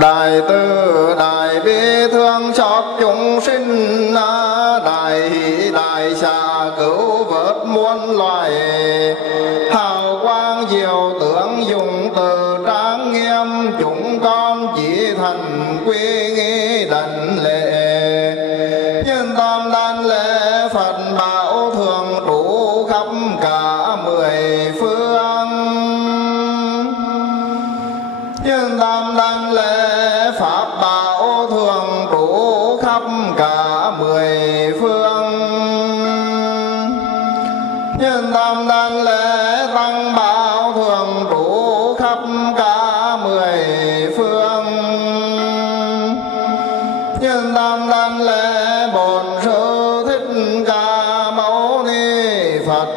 Đại từ đại bi thương xót chúng sinh, đại hỷ đại xả cứu vớt muôn loài. Hào quang diệu tướng dùng từ trang nghiêm, chúng con chỉ thành quy nghi đảnh lễ. Nhân tam đảnh lễ Phật bảo thường trụ khắp cả mười phương. Nhân tam đảnh lễ Pháp bảo thường trụ khắp cả mười phương. Nhân tam đảnh lễ Tăng bảo thường trụ khắp cả mười phương. Nhân tam đảnh lễ Bổn Sư Thích Ca Mâu Ni Phật.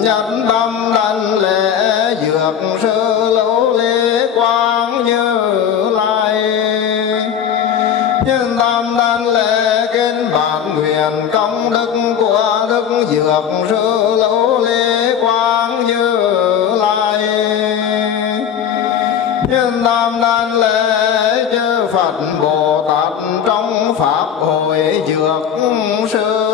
Nhân tam đảnh lễ Dược Sư Lưu Ly Quang Như Lai. Nhân tam đảnh lễ Kinh Bản Nguyện công đức của Đức Dược Sư Lưu Ly Quang Như Lai. Nhân tam đảnh lễ chư Phật Bồ Tát trong Pháp hội Dược Sư.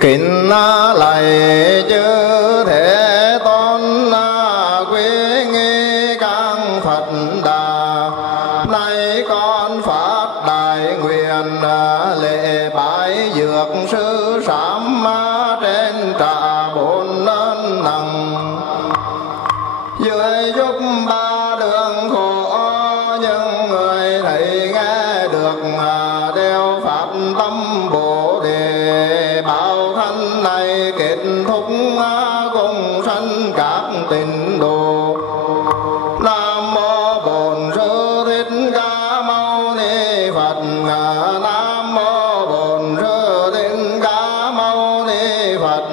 Kính lạy chư Thế Tôn, quy nghi các Phật Đà. Nay con phát đại nguyện lễ bái Dược Sư sám trên trả bốn ân nặng. Dưới giúp ba đường khổ những người thấy nghe được đều phát tâm Bồ Đề. Bao thân này kết thúc cùng sanh các tín đồ. Nam mô Bổn Sư Thích Ca Mâu Ni Phật. Nam mô Bổn Sư Thích Ca Mâu Ni Phật.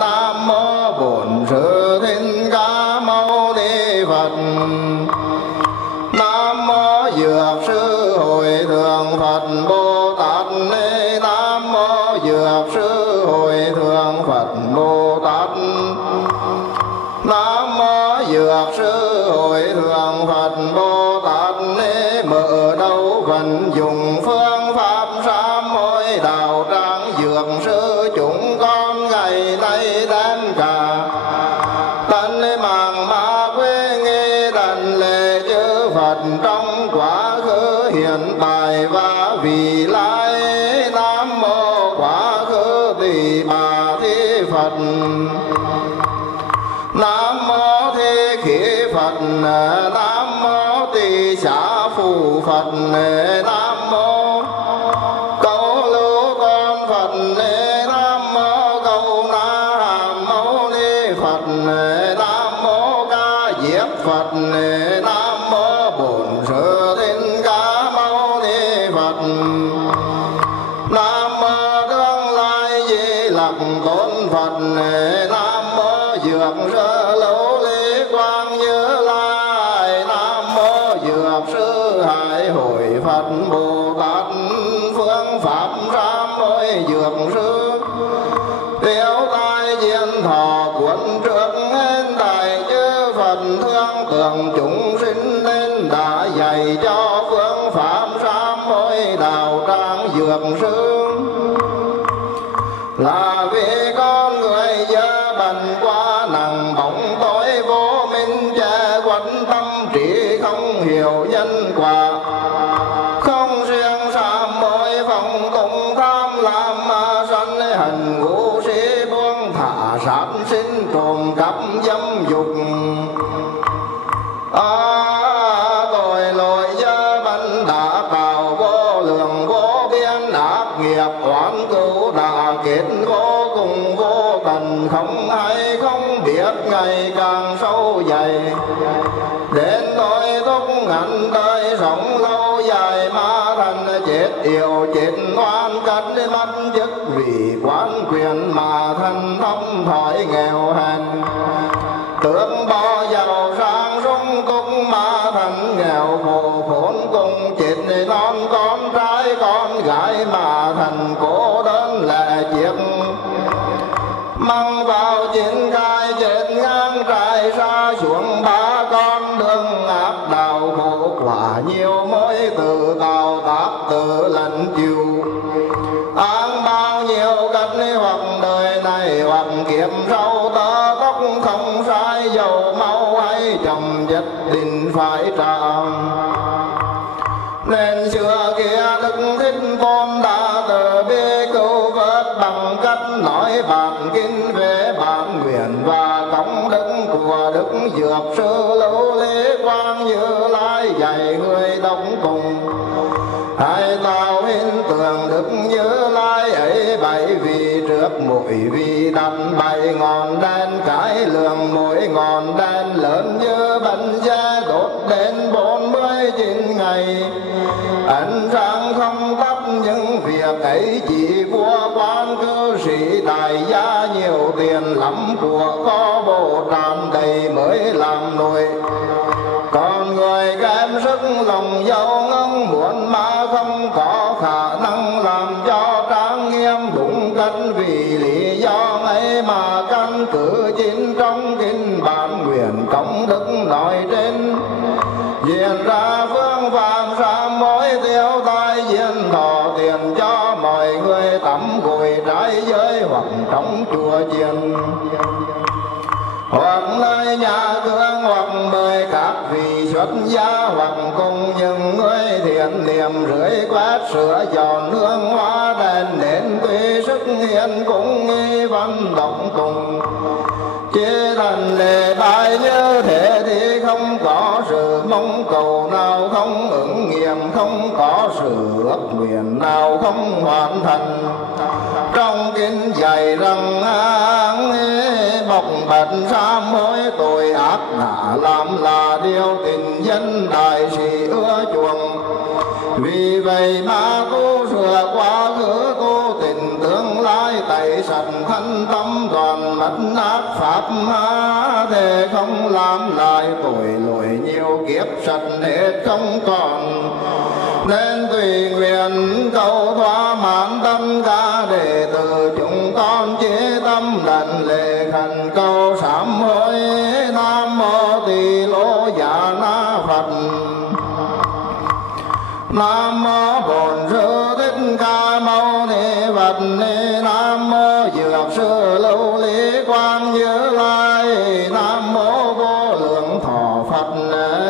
Nam mô Bổn Sư Thích Ca Mâu Ni Phật. Nam mô Dược Sư Hội Thượng Phật Bồ Tát. Nam mô Dược Sư Hội Thượng Phật Bồ Tát. Nam mô Dược Sư Hội Thượng Phật Bồ Tát. Mở đầu vận dụng phương pháp sám hối đạo tràng Dược Sư chúng con ngày nay đến cả. Tân mạng ma quê nghe đảnh lễ chư Phật trong quá khứ hiện tại và vị lai. Nam mô quá khứ tỳ bà thi Phật. Nam mô Thi Khí Phật. Nam mô Tỳ Xá Phù Phật. Nam mô Câu Lưu Con Phật. Nam mô Câu Na Hàm Mâu Ni Phật. Nam mô Ca Diếp Phật. Nam mô Bổn Sư Thích Ca Mâu Ni Phật. Nam mô Tương Lai Di Lặc Tôn Phật. Nam mô Dược Sư Lưu Ly Quang Như Lai. Nam mô Dược Sư Hải Hội Phật Bồ Tát. Phương pháp sám hối Dược Sư. Tiêu tai diên thọ cuốn trước nên đại chư Phật thương tưởng chúng sinh nên đã dạy cho phương pháp sám hối đạo tràng Dược Sư. Là vì con người dơ bần quá nặng bóng tối vô minh che quấn tâm trí không hiểu nhân quả. Không riêng sám hối phòng tùng tham lam mà sân hành ngũ sĩ buông thả sát sinh trộm cắp dâm dục. Tội lỗi dơ bần đã tạo vô lượng vô biên ác nghiệp oán cửu đã kết vô cùng vô tận không hay không biết ngày càng sâu dày. Đến tôi thúc ngắn đời sống lâu dài chết yêu chết oan cắt mất chức vì quán quyền mà chồng nhất định phải trả. Nên xưa kia Đức Thích Tôn đã từ bi cứu vớt bằng cách nói bản kinh về bản nguyện và công đức của Đức Dược Sư Lưu Ly Quang Như Lai dạy người đóng cùng. Hãy tạo hình tượng Đức Như Lai ấy, bảy vị trước mỗi vị đặt bảy ngọn đèn cái lượng, mỗi ngọn đèn lớn như bánh xe đốt đến 49 ngày. Ánh sáng không tắt những việc ấy chỉ vua quan cư sĩ đại gia nhiều tiền lắm của kho bộ tràn đầy mới làm nổi. Còn người kém sức lòng giàu ngông muốn mà không có khả năng làm cho trang nghiêm đúng cách, vì lý do ấy mà căn cứ chính trong kinh bản nguyện công đức nói trên diễn ra phương pháp sám mối tiêu tai diễn thọ tiền cho mọi người tắm gội trái giới hoặc trong chùa chiền, hoặc nơi nhà cửa, hoặc mời các vị xuất gia, hoặc cùng những người thiện niệm rưỡi quét sửa dọn hương hoa đèn đến tùy sức hiến cũng nghi văn động cùng. Chế thần lễ bài như thế thì không có sự mong cầu nào không ứng nghiệm, không có sự ước nguyện nào không hoàn thành. Trong kinh dạy rằng bộc bạch sám hối tội ác đã làm là điều tình dân đại sĩ ưa chuộng. Vì vậy mà tu sửa quá khứ, tu tình tương lai, tẩy sạch thân tâm toàn mất ác pháp thế không làm lại tội lỗi nhiều kiếp sạch hết không còn. Nên tùy nguyện cầu thỏa mãn tâm cả đệ tử chúng con chế tâm lần lễ khẩn cầu sám hối. Nam mô Tỳ Lô Già Na Phật. Nam mô Bổn Sư Thích Ca Mâu Ni Phật. Nam mô Dược Sư Lưu Ly Quang Như Lai. Nam mô Vô Lượng Thọ Phật.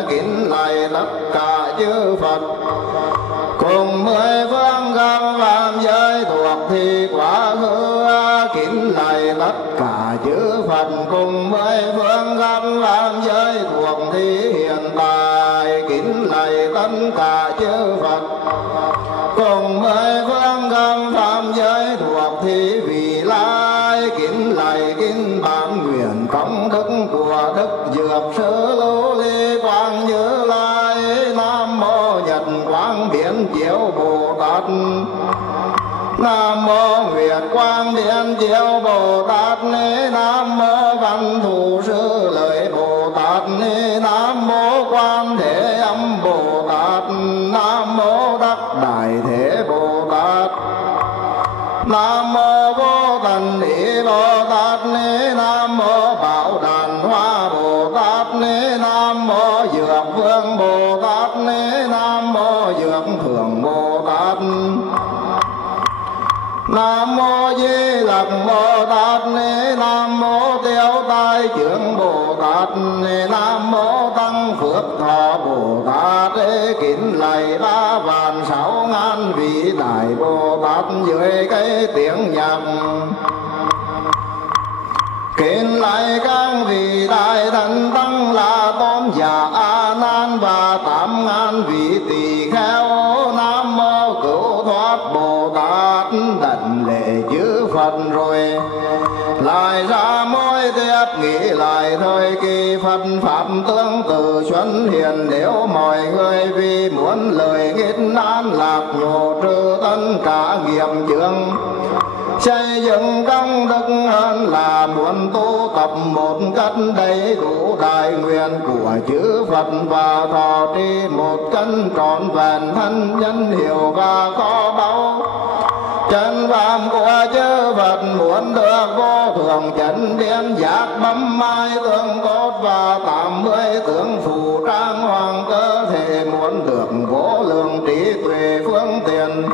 Kính lạy tất cả chư Phật cùng 10 phương căn phạm giới thuộc thì quá khứ. Kính lạy tất cả chư Phật cùng 10 phương căn phạm giới thuộc thì hiện tại. Kính lạy tất cả chư Phật cùng 10 phương căn phạm giới thuộc thì vị lai. Kính lạy kinh bản nguyện công đức của Đức Dược Sư Lưu Ly Quang Như Lai. Nam mô Nhật Quang Biến Chiếu Bồ Tát. Nam mô Nguyệt Quang Biến Chiếu Bồ Tát. Nam mô Văn Thù Sư Lợi Bồ Tát. Nam mô Quan Thế Âm Bồ Tát. Nam mô Đắc Đại Thế Bồ Tát. Nam mô Vô Tận Ý Bồ Tát. Nam mô Bảo Đàn Hoa Bồ Tát. Nam mô Dược Vương Bồ Tát. Nam mô Dược Thượng Bồ Tát. Nam mô Di Lặc Bồ Tát. Nam mô Tiêu Tai Trưởng Bồ Tát. Nam mô Tăng Phước Thọ Bồ Tát. Kính lạy 3.600.000 vị đại Bồ Tát dưới cái tiếng nhạc. Kính lạy các vị đại thần tăng là Tôn giả A Nan và 8.000 vị tỳ kheo. Nam mô Cứu Thoát Bồ Tát. Đảnh lễ chư Phật rồi lại ra môi tiếp nghĩ lại thời kỳ Phật pháp tương tự xuất hiện. Nếu mọi người vì muốn lời nghịch an lạc nhổ trừ tất cả nghiệp chướng, xây dựng công đức hơn là muốn tu tập một cách đầy đủ đại nguyện của chư Phật và thọ trì một cân trọn vẹn thân nhân hiệu và kho báu. Chân phạm của chư Phật muốn được vô thường chân điển giác bấm mai tương cốt và 80 tướng phù trang hoàng cơ thể, muốn được vô lượng trí tuệ phương tiện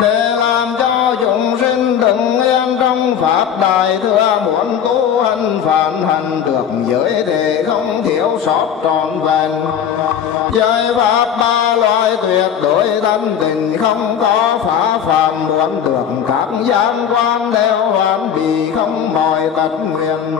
để làm cho chúng sinh đừng yên trong pháp đại thừa, muốn tu hành phản hành được giới để không thiếu sót trọn vẹn. Giới pháp ba loại tuyệt đối thanh tịnh, không có phá phạm, muốn được các giác quan đều hoàn bị, không mọi tật nguyện.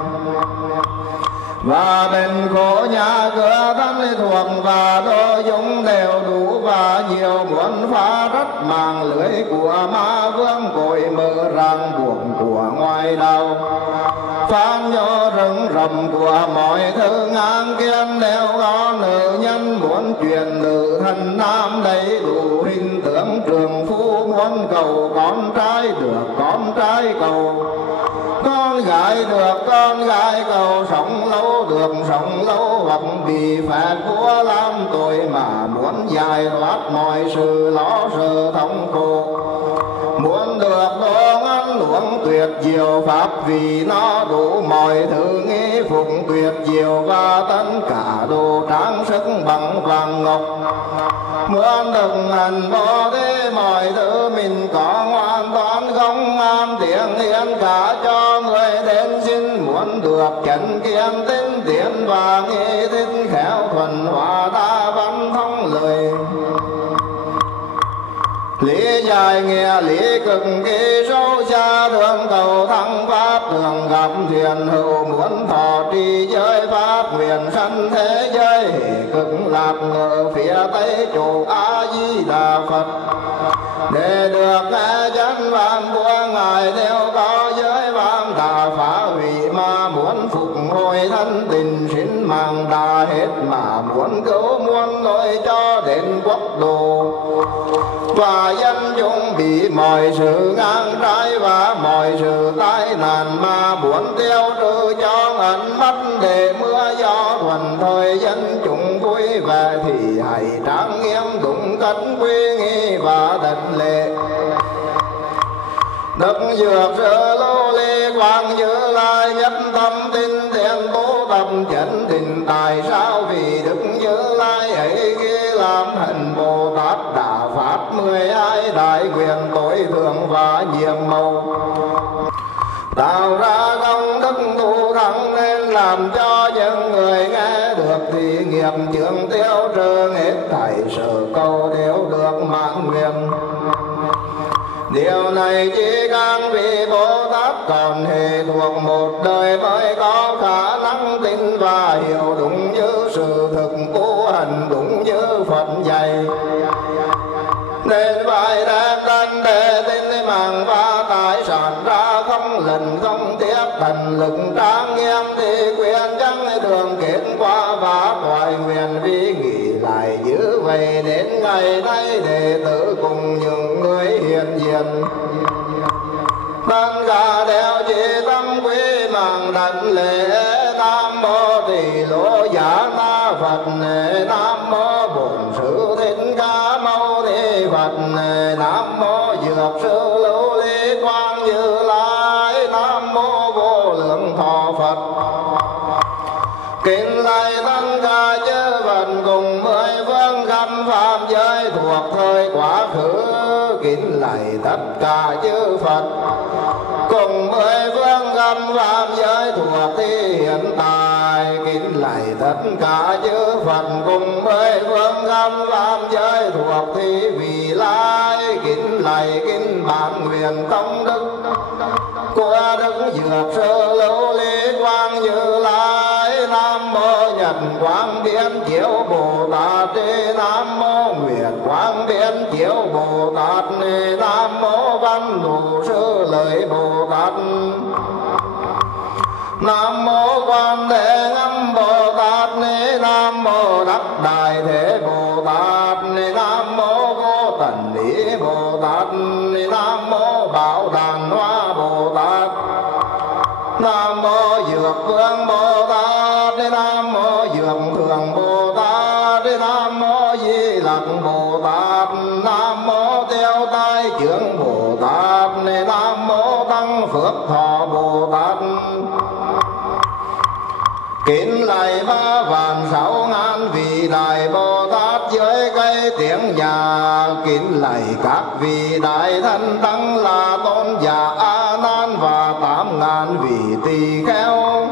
Và bên khổ nhà cửa thân thuộc và đồ dùng đều đủ và nhiều, muốn phá rất màng lưới của ma vương, cội mở ràng buộc của ngoài đạo. Phá nhô rừng rầm của mọi thứ ngang kiên, nếu có nữ nhân muốn truyền nữ thần nam, đầy đủ hình tướng trường phu, muốn cầu con trai được con trai cầu, con gái được con gái cầu, sống lâu được sống lâu, hoặc vì phạt của làm tội mà muốn giải thoát mọi sự lo sợ thống khổ. Muốn được đồ ăn uống tuyệt diệu pháp, vì nó đủ mọi thứ nghi phục tuyệt diệu, và tất cả đồ trang sức bằng vàng ngọc. Muốn đừng hành bỏ thế mọi thứ mình có, hoàn toàn không am tiếng hiến cả cho người đến xin. Muốn được chân kiến tinh tiến và nghi tinh khéo thuần hóa đa văn thông lời, lý giải nghĩa lý cực kỳ sâu xa, đường cầu thăng pháp đường gặp thiền hữu. Muốn thọ trì giới pháp nguyện sanh thế giới, cực lạc ở phía tây chỗ A Di Đà Phật. Để được nghe chân vạn của ngài đều có giới vang đã phá hủy, mà muốn phục hồi thân tình sinh mạng đã hết, mà muốn cứu muôn lối cho đến quốc độ. Và dân chúng bị mọi sự ngang trái và mọi sự tai nạn, mà muốn tiêu trừ cho ẩn mất để mưa gió thuần thời dân chúng vui vẻ, thì hãy trang nghiêm đúng cách quy nghi và đảnh lễ. Đức dược sự lưu ly quang Như Lai, nhất tâm tinh thiện tu tập chánh định. Tại sao? Vì Đức Như Lai ấy khi làm hành Bồ Tát đã phát 12 đại nguyện tối thượng và nhiệm màu, tạo ra công đức tu thắng, nên làm cho những người nghe được thì nghiệp chướng tiêu trừ, hết thảy sở cầu đều được mãn nguyện. Điều này chỉ càng vì Bồ Tát còn hề thuộc một đời mới có khả năng tin và hiểu đúng như sự thực, tu hành đúng như Phật dạy. Nên phải đem thân để tin mạng và tài sản ra, không lần không tiếc thần lực trang nghiêm, thì quyền chẳng đường kết quả và toại nguyện. Vì nghĩ lại như vậy đến ngày nay, đệ tử cùng những người hiện diện tất cả đều chỉ tâm quý mạng đảnh lễ. Nam mô Tỳ Lô Giá Na Phật, Nam mô Bổn Sư Thích Ca Mâu Ni Phật, Nam mô Dược Sư Lưu Ly Quang Như Lai, Nam mô Vô Lượng Thọ Phật. Kính lạy tất cả chư Phật cùng 10 phương khắp pháp giới thuộc thời quá khứ. Kính lạy tất cả chư Phật cùng 10 phương khắp pháp giới thuộc thi hiện tại. Kính lạy tất cả chư Phật cùng 10 phương khắp pháp giới thuộc thi vị lai. Kính lạy kính bản nguyện công đức của Đức Dược Sư Lưu Ly Quang Như Lai. Nam mô Nhật Quang Biến Chiếu Bồ Tát, Nam mô Nguyệt Quang Biến Chiếu Bồ Tát, Nam mô Văn Thù Sư Lợi Bồ Tát, Nam mô Quan Thế Âm Bồ Tát, Nam mô Đắc Đại Thế Bồ Tát, Nam mô Vô Tận Ý Bồ Tát, Nam mô Bảo Đàn Hoa Bồ Tát, Nam mô Dược Vương Bồ Tát, Nam mô Dược Thường Bồ Tát, Nam mô Di Lặc Bồ Tát, Nam mô Tiêu Tai Chướng Bồ Tát, Nam mô Tăng Phước Thọ Bồ Tát. Kính lạy 3.600.000 vị đại Bồ Tát dưới cây tiếng nhà. Kính lạy các vị đại thân tăng là Tôn giả A Nan và ngàn vị tỳ kheo.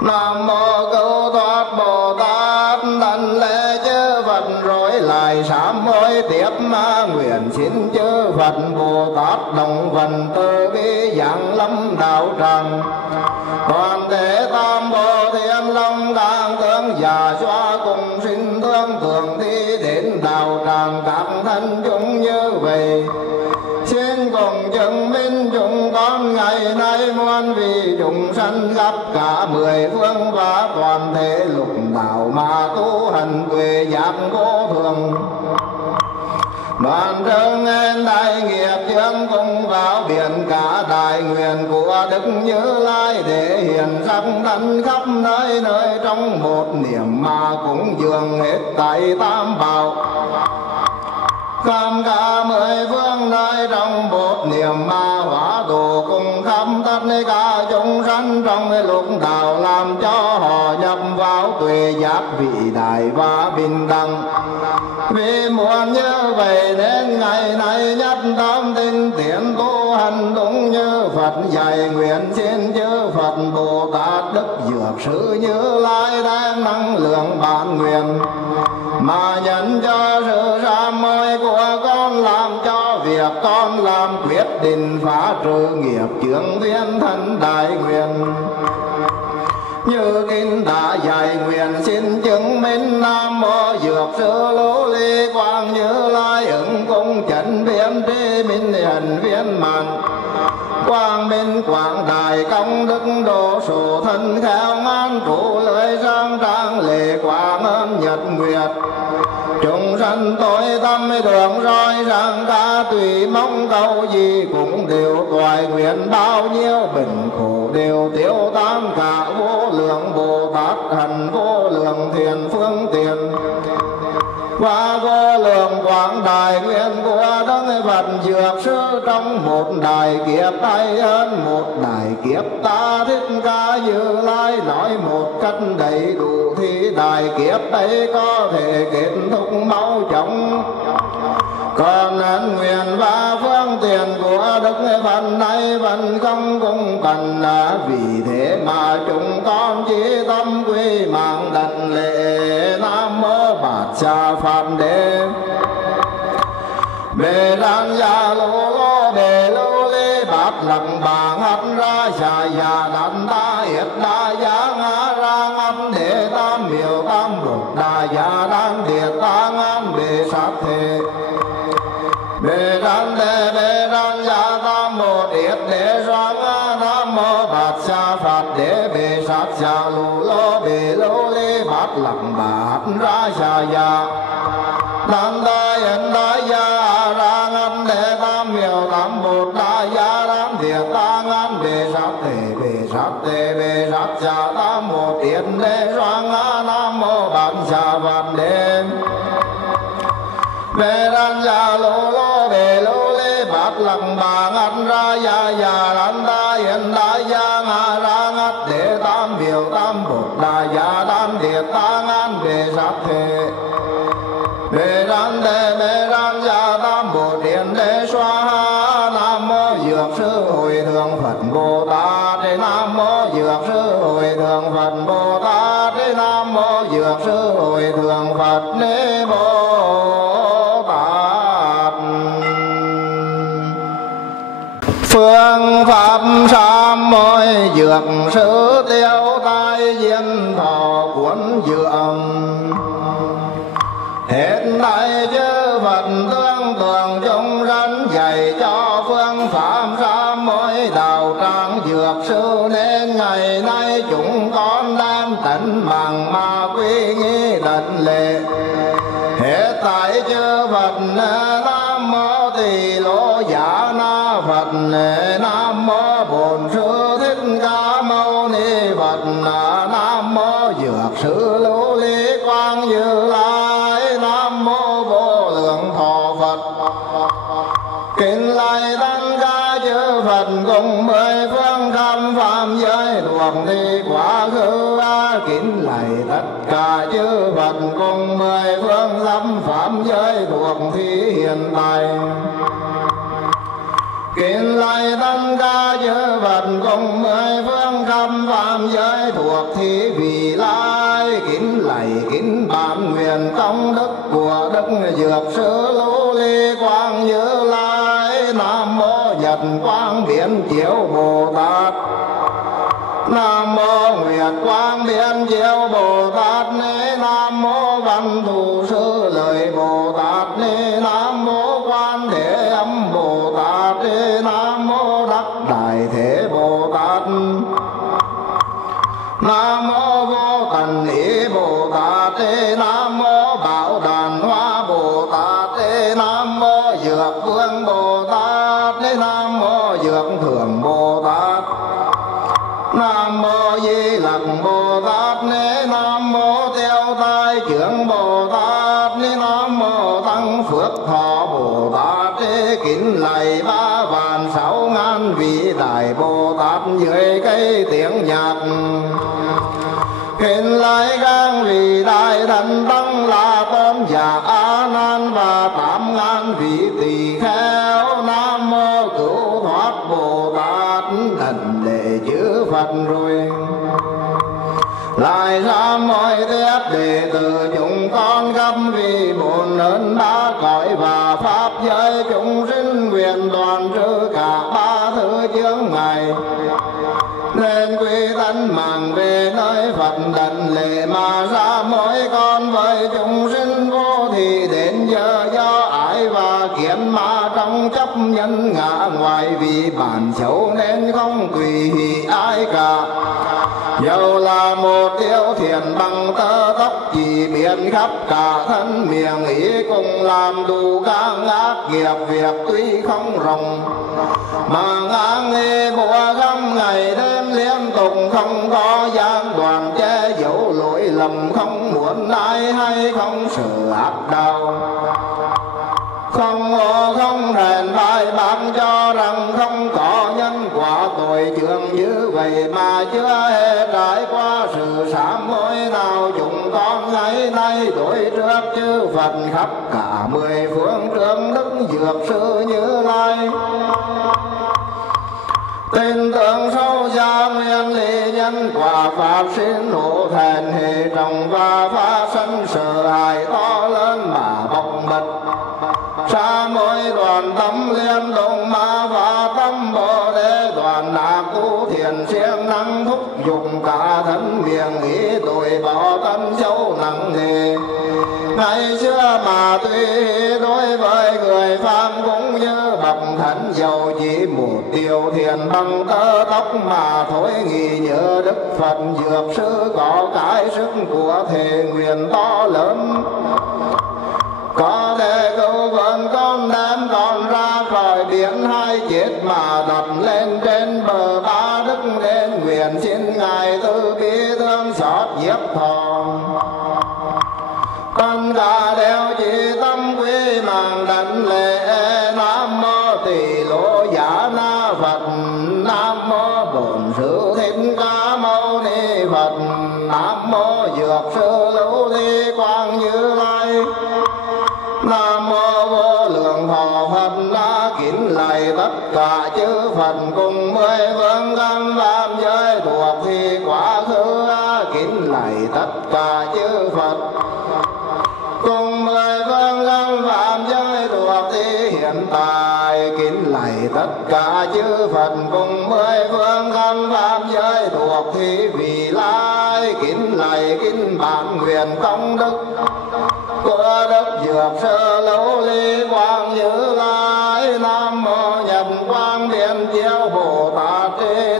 Nam mô Cứu Thoát Bồ Tát, đảnh lễ chư Phật rồi lại sám hối tiếp ma nguyện xin chư Phật Bồ Tát đồng vận từ bi giảng lâm đạo tràng. Toàn thể tam bộ thiên long càng tướng già xoa cùng sinh thương thường thi đến đạo tràng các thân chúng như vậy. Xin cùng chứng minh chúng con ngày nay muôn vì chúng sanh khắp cả mười phương và toàn thể lục đạo mà tu hành tuệ giác vô thường. Đoàn thương en đại nghiệp chướng cùng vào biển cả đại nguyện của Đức Như Lai để hiện sắc thân khắp nơi nơi trong một niệm mà cũng dường hết tại tam bảo. Khắp cả mười phương nơi trong một niệm ma hóa độ cùng khắp tất cả chúng sanh trong lục đạo làm cho họ nhập vào tuệ giác vĩ đại và bình đẳng. Vì muốn như vậy nên ngày nay nhất tâm tinh tiến tu hành đúng như Phật dạy, nguyện xin chư Phật Bồ Tát Đức Dược Sư Như Lai đem năng lượng bản nguyện mà nhận cho sự sám hối của con, làm cho việc con làm quyết định phá trừ nghiệp chướng viên thân đại nguyện. Như kinh đã dạy nguyện xin chứng minh Nam Mô Dược Sư Lưu Ly Quang Như Lai ứng cung chánh biến tri minh hình viên mãn. Quang minh quảng đại công đức độ số thân khéo ngàn trụ lưỡi sang trang lệ quang ơn nhật nguyệt. Chúng sanh tối tâm đường roi sang ca tùy mong cầu gì cũng đều toại nguyện, bao nhiêu bệnh khổ đều tiêu tan cả. Vô lượng Bồ Tát hành vô lượng thiền phương tiện và vô lượng quảng đại nguyện của Đức Phật Dược Sư trong một đại kiếp hay hơn một đại kiếp. Ta Thích Ca Như Lai nói một cách đầy đủ thì đại kiếp ấy có thể kết thúc mau chóng. Còn ân nguyện và phương tiện của Đức Phật này vẫn không cùng cần, là vì thế mà chúng con chỉ tâm quy mạng đảnh lễ Nam Mô Bát Sa Pháp Đế. Bề đàn gia lô lô bề lô lê bát lặng bà ngắt ra xà già đàn ta yết đa giá ngã ra ngắt để tam miều tam bục đà gia đan địa ta ngăn bề sát thế. Bề đàn đề bề đàn gia tam một yết để soáng Nam Mô Bát Sa Pháp Đế. Bề sát xà lô lô bề lô lê bát lặng bà ngắt ra xà già đàn ta yết đa gia ra ngăn để tam miều tam bục đà gia đan địa ta ngăn bề sát thế. Bề sát thế bề sát xà tam một yết để soáng Nam Mô Bát Sa Pháp Đế. Bề đàn gia lô lô bề lô lê bát lặng bà ngắt ra gia gia đàn ta yết đa gia ngã ra ngắt để tam miều tam bục đà gia đan địa ta ngăn bề sát thế. Bề đàn đề bề đàn gia tam bồ điện đế xoa Nam Mô Dược Sư Hội Thượng Phật Bồ Tát. Nam Mô Dược Sư Hội Thượng Phật Bồ Tát. Nam Mô Dược Sư Hội Thượng Phật Bồ Tát. Phương pháp sám hối dược sư tiêu tai diên thọ cuốn dượng. Hiện nay chư Phật tương tường chúng sanh dạy cho phương pháp sám hối đạo tràng dược sư, nên ngày nay chúng con đem tận mạng mà quy nghi đảnh lễ. Hết tại chư Phật Nam Mô Tỳ Lô Giả Na Phật. Nam Mô Bổn Sư Thích Ca Mâu Ni Phật. Nam Mô Dược Sư Lưu Ly Quang Như Lai. Nam Mô Vô Lượng Thọ Phật. Kính lạy tất cả chư Phật cùng mười phương khắp phạm giới thuộc thi quá khứ. Kính lạy tất cả chư Phật cùng mười phương khắp phạm giới thuộc thi hiện tại. kính lạy tất cả chư Phật cùng mười phương khắp phạm giới thuộc thi vị lai. Kính lạy kính bản nguyện công đức của Đức Dược Sư Lưu Ly Quang Như Lai. Nam mô Nhật Quang Biến Chiếu Bồ Tát. Nam mô Nguyệt Quang Biến Chiếu Bồ Tát. Nam mô Văn Thù Sư Lợi Bồ Tát. Nam mô Quan Thế Âm Bồ Tát. Nam mô Đắc Đại Thế Bồ Tát. Nam mô Vô Tận Ý Bồ Tát. Nam mô Bảo Đàn Hoa Bồ Tát. Nam mô Dược Vương Bồ Tát. Nam mô Dược Thượng Bồ Tát. Nam mô Di Lặc Bồ Tát. Nam mô Tiêu Tai Trưởng Bồ Tát. Nam mô Tăng Phước Thọ Bồ Tát. Kính lạy 3.600.000 vị đại Bồ Tát dưới cây tiếng nhạc. Kính lạy các vị đại thần tăng là tôn giả A Nan và 8.000 vị tỳ kheo. Nam mô Cứu Thoát Bồ Tát. Thần lễ chư Phật rồi lại ra mọi tiết đệ tử chúng con gấp vì bốn ơn ba cõi và pháp giới chúng sinh nguyện đoàn trừ cả ba thứ chướng ngại nên quy tánh mạng về nơi Phật đảnh lễ mà ra mỗi con với chúng sinh vô thì đến giờ do ái và kiến mà trong chấp nhân ngã ngoài vì bản xấu nên không tùy ai cả. Dẫu là một điều thiện bằng tơ tóc chỉ biến khắp cả thân miệng ý cùng làm đủ các ác nghiệp việc tuy không rộng mà ngang nghi của khắp ngày đêm liên tục không có gian đoạn che giấu lỗi lầm không muốn ai hay không sợ ác đau không ô không hèn bài bác cho rằng không có nhân quả tội trường như vậy mà chưa hề trải qua sự sám hối nào chúng con ngày nay đối trước chư Phật khắp cả 10 phương trường Đức Dược Sư Như Lai. Tin tưởng sâu xa nguyên lý nhân quả pháp xin hộ thẹn hệ trọng và phá sanh sợ hãi to lớn mà bộc bật xa mỗi đoàn tâm liên đồng ma và tâm bồ đề đoàn ác tu thiền siêng năng thúc dục cả thân miệng ý tội bỏ thân sâu nặng nề. Ngày xưa mà tuy đối với người phàm cũng như bậc thánh giàu chỉ một điều thiền bằng tơ tóc mà thôi nghĩ nhớ Đức Phật Dược Sư có cái sức của thề nguyện to lớn có thể cứu vớt con đem con ra khỏi biển hai chết mà đặt lên trên bờ ba đức nên nguyện xin ngài từ bi thương xót nhiếp thọ tất cả đều chỉ tâm quý mạng đảnh lễ. Nam mô Tỳ Lô Giá Na Phật. Nam mô Bổn Sư Thích Ca Mâu Ni Phật. Nam mô Dược Sư Lưu Ly Quang Như Lai. Nam mô Vô Lượng Thọ Phật. Kính lạy tất cả chư Phật cùng 10 phương căn phạm giới thuộc thi quá khứ. Kính lạy tất cả chư Phật cùng 10 phương căn phạm giới thuộc thi hiện tại. Kính lạy tất cả chư Phật cùng 10 phương căn phạm giới thuộc thi vị lai. Kính lạy kính bản nguyện công đức của Đức Dược Sư Lưu Ly Quang Như Lai. Nam mô Nhật Quang Biến Chiếu Bồ Tát.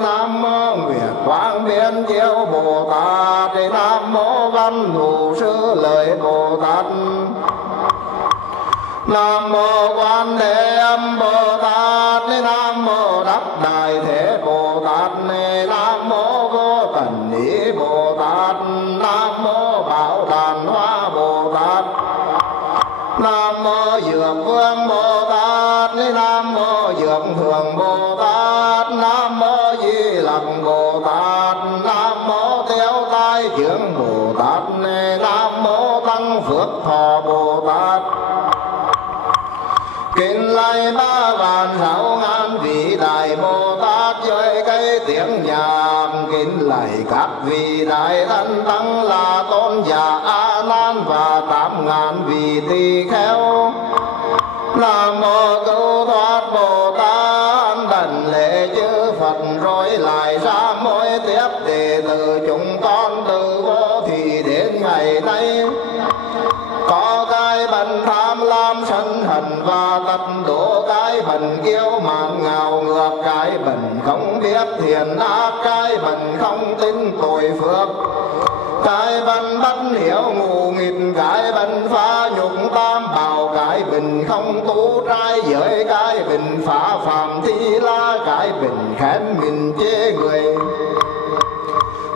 Nam mô Nguyệt Quang Biến Chiếu Bồ Tát. Nam mô Văn Thù Sư Lợi Bồ Tát. Nam mô Quan Thế Âm Bồ Tát. Nam mô Đắc Đại Thế Bồ Tát. Nam mô Vô Tận Ý Bồ Tát. Nam mô Bảo Đàn Hoa Bồ Tát. Nam mô Dược Vương Bồ Tát. Nam mô Dược Thượng Bồ Tát. Nam mô Di Lặc Bồ Tát. Nam mô Tiêu Tai Trưởng Bồ Tát. Nam mô Tăng Phước Thọ Bồ Tát. Kính lạy 3.600.000 vị tiếng nhạc kính lạy các vị đại thánh tăng là tôn giả A Nan và 8.000 vị tỳ kheo. Nam mô Cứu Thoát Bồ Tát, đảnh lễ chư Phật rồi lại ra môi tiếp đệ tử chúng con từ vô thị đến ngày nay. Có cái bệnh tham lam sân hận và tật đố, cái bệnh kiêu mạn ngạo ngược, cái bệnh không biết thiện ác, cái bệnh không tin tội phước, cái bệnh bất hiểu ngụ nghịch, cái bệnh phá nhục tam bảo, cái bệnh không tu trai giới, cái bệnh phá phạm thi la, cái bệnh khen mình chê người,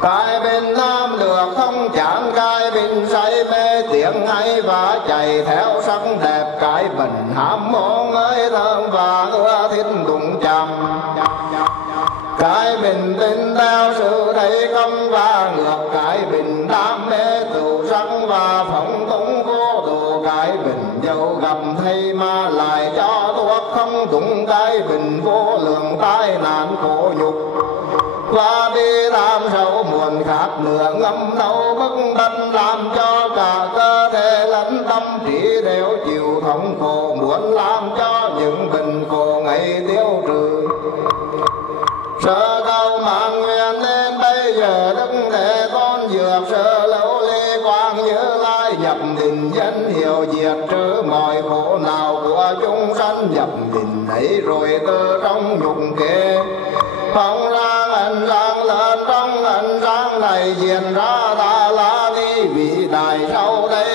cái bên nam được không chán, cái bên say mê tiếng hay và chạy theo sắc đẹp, cái bệnh ham môn ơi thơm và ưa thích đụng chạm, cái bình tin theo sự thấy công và ngược, cái bình đam mê tựu sắc và phóng túng vô độ, cái bình dẫu gặp thầy mà lại cho thuốc không đúng, cái bình vô lượng tai nạn khổ nhục và bi tham sâu muộn khát lửa ngâm nấu bức bách, làm cho cả cơ thể lẫn tâm trí đều chịu thống khổ, muốn làm cho những bệnh khổ ấy tiêu trừ. Sở cầu mạng nguyện nên bây giờ Đức Thế Tôn dược sở lâu lê quang Như Lai, nhập định dân hiệu diệt trừ mọi khổ nào của chúng sanh, nhập định ấy rồi từ trong nhục kế phóng ra ẩn sáng lên, trong ẩn sáng này hiện ra Đà La Ni vị đại sau đây.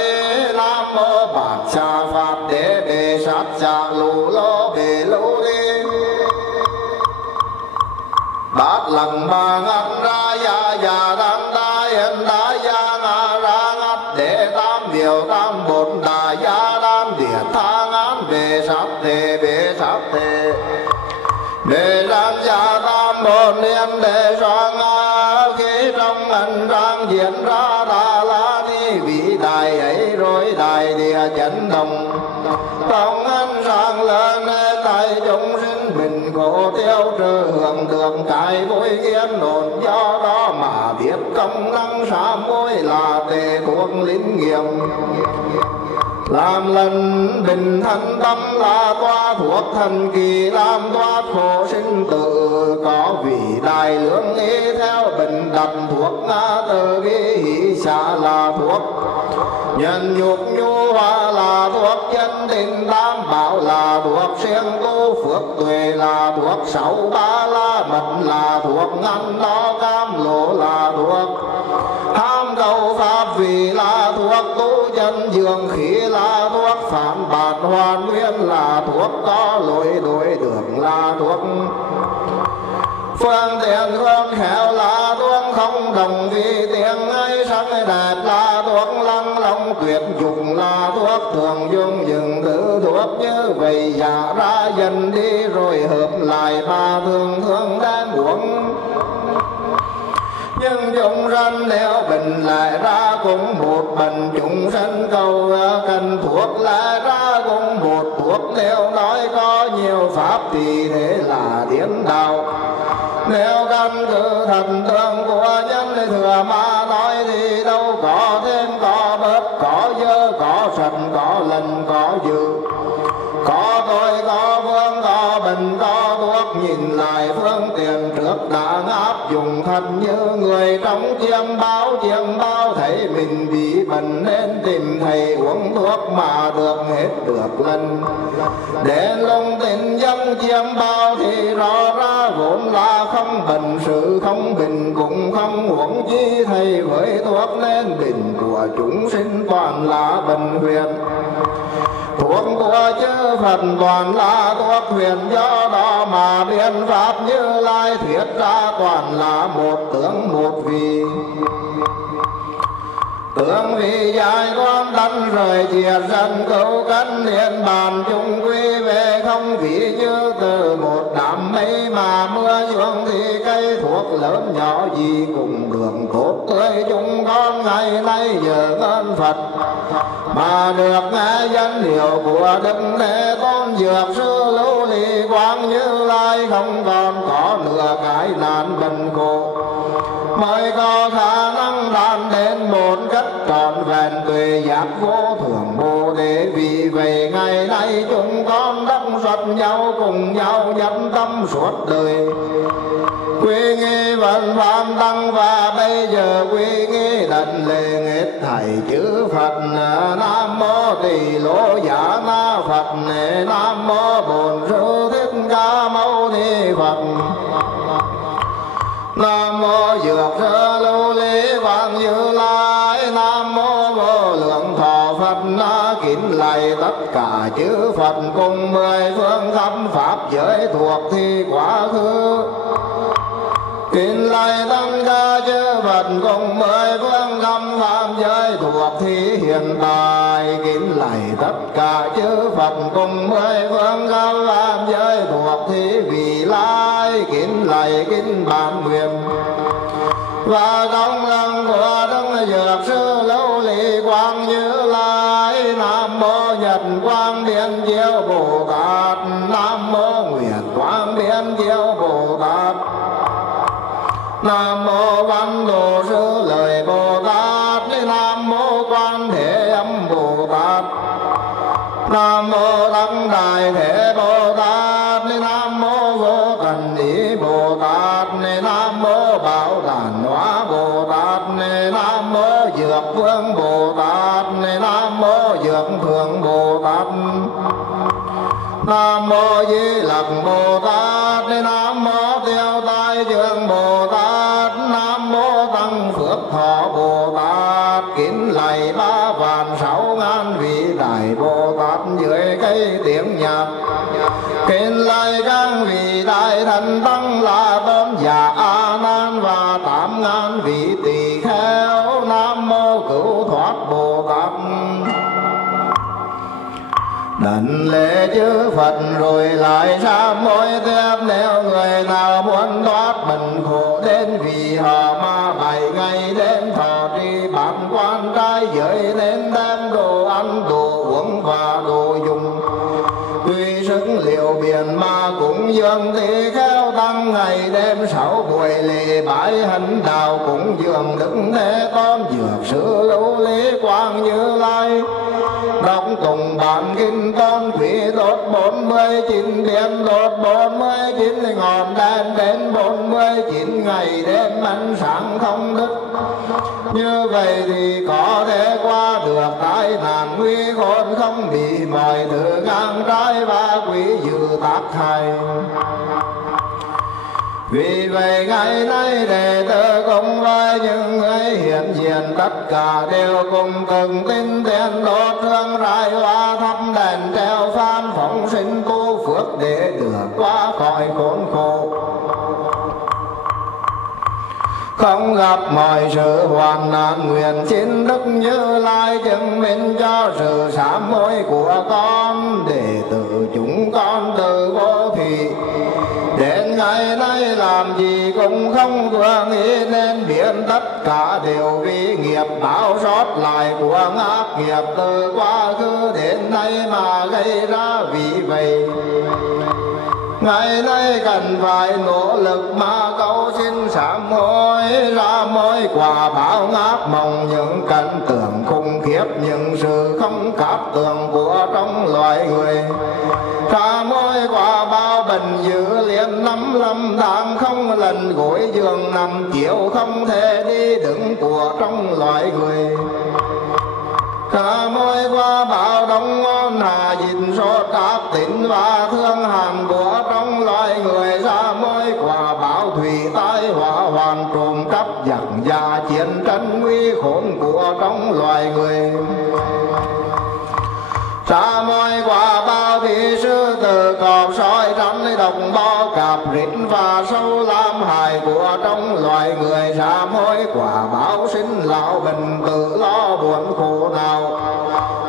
Nam mô Bát Sa Pháp Đế Bề Sát Sa Lù Lô Bề Lô Đi Bát lần ba ngắt ra ya đăng đa hiện đa ya ngã ra ngắt đệ tam điều tam bổn đà ya đan địa tha ngán về sát thế về sát thế đểran gia tam bổn niệm để soạn khi trong ẩn rang diễn ra Đà La Ni vị đại ấy rồi đại địa chấn động, trong ẩn rang lên tại chúng sinh bình khổ tiêu trừ, hưởng được cái vui yên ổn, do đó mà biết công năng xa môi là tề thuộc linh nghiệm, làm lần bình thân tâm là toa thuộc thần kỳ, làm toa khổ sinh tử. Có vị đại lương ý theo bình đặt thuốc ngã từ vi hỷ xả là thuốc, nhân nhục nhu hoa là thuốc, chân định tam bảo là thuốc, siêng tu phước tuệ là thuốc, sáu ba la mật là thuốc, ngăn đó cam lộ là thuốc, tham cầu pháp vị là thuốc, tu chân dương khí là thuốc, phản bản hoàn nguyên là thuốc, có lối đối đường là thuốc, phương tiện khôn khéo là thuốc, không đồng vì tiếng ấy sắc đẹp là thuốc, lăng long tuyệt dục là thuốc, thường dùng những thứ thuốc như vậy giả ra dần đi rồi hợp lại mà thường thường đang uống. Nhưng chúng sanh nếu bệnh lại ra cũng một bệnh, chúng sanh cầu cần thuốc lại ra cũng một thuốc, nếu nói có nhiều pháp thì thế là điên đạo. Nếu căn cứ thần tượng của nhân thừa mà nói thì đâu có thêm có bớt, có dơ có sạch, có lần có dự, có tôi có vương có bệnh có thuốc, nhìn lại phương tiện trước đã áp dụng thật như người trong chiêm bao thấy mình bị bệnh nên tìm thầy uống thuốc mà được hết được lần. Để lung tình dân chiêm bao thì rõ ra vốn là không bệnh, sự không bệnh cũng không uống chi thầy với thuốc, nên bệnh của chúng sinh toàn là bệnh huyền, thuốc của chư Phật toàn là thuốc huyền, do đó mà biện pháp Như Lai thuyết ra toàn là một tướng một vị. Tướng vị giải quan tân rời chia dần câu cân niên bàn, chung quy về không vị như từ một đám mây mà mưa xuống thì cây thuốc lớn nhỏ gì cùng đường tốt tươi. Chúng con ngày nay nhờ ơn Phật mà được nghe danh hiệu của Đức Thế Tôn dược sư Lưu ly quang Như Lai, không còn có nửa cái nạn bần khổ, mới có khả năng đạt đến một cách trọn vẹn tuệ giác vô thượng Bồ Đề. Vì vậy ngày nay chúng con đắc xuất nhau cùng nhau nhất tâm suốt đời, quy nghi vận pháp tăng, và bây giờ quy nghi đảnh lễ nghịch thầy chư Phật. Nam mô Tỳ Lô Giả Na Phật, Nam mô Bổn Sư Thích Ca Mâu Ni Phật, Nam mô Dược Sư Lưu Ly Quang Như Lai, Nam mô Vô Lượng Thọ Phật. Kính lạy tất cả chư Phật cùng mười phương khắp pháp giới thuộc thi quá khứ, kính lạy tất cả chư Phật cùng mười phương khắp pháp giới thuộc thi hiện tại, kính lạy tất cả chư Phật cùng mười phương khắp pháp giới thuộc thi vị lai, kính lạy kính bản nguyện và công ơn của Đức Dược Sư Lưu Ly Quang Như Lai. Nam mô Nhật Quang Biến Chiếu Bồ Tát, Nam mô Nguyệt Quang Biến Chiếu Bồ Tát, Nam mô Văn Đồ Sư Lợi Bồ Tát, Nam mô Quan Thế Âm Bồ Tát, Nam mô Đăng Đại Thế Bồ Tát, Nam mô Vô Tận Ý Bồ Tát, Nam mô Bảo Đàn Hóa Bồ Tát, Nam mô Dược Vương Bồ Tát, Nam mô Dược Phượng Bồ Tát, Nam mô Di Lặc Bồ Tát, Nam mô Tiêu Tai Dương Bồ Tát, Nam mô Tăng Phước Thọ Bồ Tát. Kính lạy 3.600.000 vị đại Bồ Tát dưới cây tiếng nhạc, kính lạy các vị đại thần tăng là tôn giả A Nan và 8.000 vị tỳ kheo. Nam mô Cứu Thoát Bồ Tát. Đảnh lễ chư Phật rồi lại sám hối tiếp, nếu người nào muốn thoát bệnh khổ đến vì họ mà 7 ngày đến thọ trì bát quan trai giới, nên đem đồ ăn đồ uống và đồ dùng tùy sức liệu biển mà cũng dường tỳ kheo tăng. Ngày đêm 6 buổi lễ bái hạnh đạo cũng dường Đức Thế Tôn Dược Sư Lưu Ly Quang Như Lai, đọc tùng bản kinh tôn quý đốt 49 đêm, đốt 49 ngọn đèn đến 49 ngày đêm ánh sáng không đứt. Như vậy thì có thể qua được tai nạn nguy khốn, không bị mọi thứ ngang trái và quý dữ tác hại. Vì vậy ngày nay đệ tử cùng với những người hiện diện tất cả đều cùng từng tinh thiện đốt hương rải hoa thắp đèn treo phan phóng sinh tu phước để được qua khỏi khốn khổ, không gặp mọi sự hoạn nạn. Nguyện xin Đức Như Lai chứng minh cho sự sám hối của con, để tự chúng con từ vô thị đến ngày nay làm gì cũng không vừa nghĩ, nên biết tất cả đều vì nghiệp báo sót lại của ác nghiệp từ quá khứ đến nay mà gây ra. Vì vậy ngày nay cần phải nỗ lực mà cầu xin sám hối, ra mỗi quả báo ác mộng, những cảnh tượng khủng khiếp, những sự không cát tường của trong loài người. Ra mỗi quả báo bệnh dữ liền 55 tháng, không lần gối giường nằm chiếu, không thể đi đứng của trong loài người. Cả mỗi qua báo đông ngon hà dịnh sốt các tỉnh và thương hàn của trong loài người. Ra mỗi quả báo thủy tai hỏa hoàn trộm cắp giặc già chiến tranh nguy khốn của trong loài người. Ra mỗi quả báo bị sư tử cọp sói rắn độc bò cạp rít và sâu làm hại của trong loài người. Ra mỗi quả báo sinh lão bệnh tử lo buồn khổ nào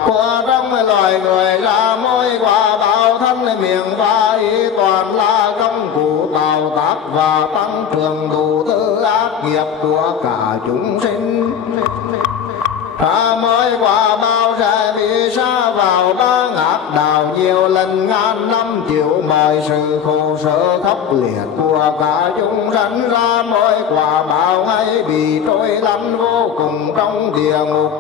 của trong loài người. Ra mỗi quả báo thân miệng và ý toàn là công cụ tạo tác và tăng trưởng đủ thứ ác nghiệp của cả chúng sinh. Ra mỗi quả báo sẽ bị sa vào ba ngạc đào nhiều lần ngàn năm chịu mọi sự khổ sở khốc liệt của cả chúng sanh ra mọi quả báo hay bị trôi lăn vô cùng trong địa ngục.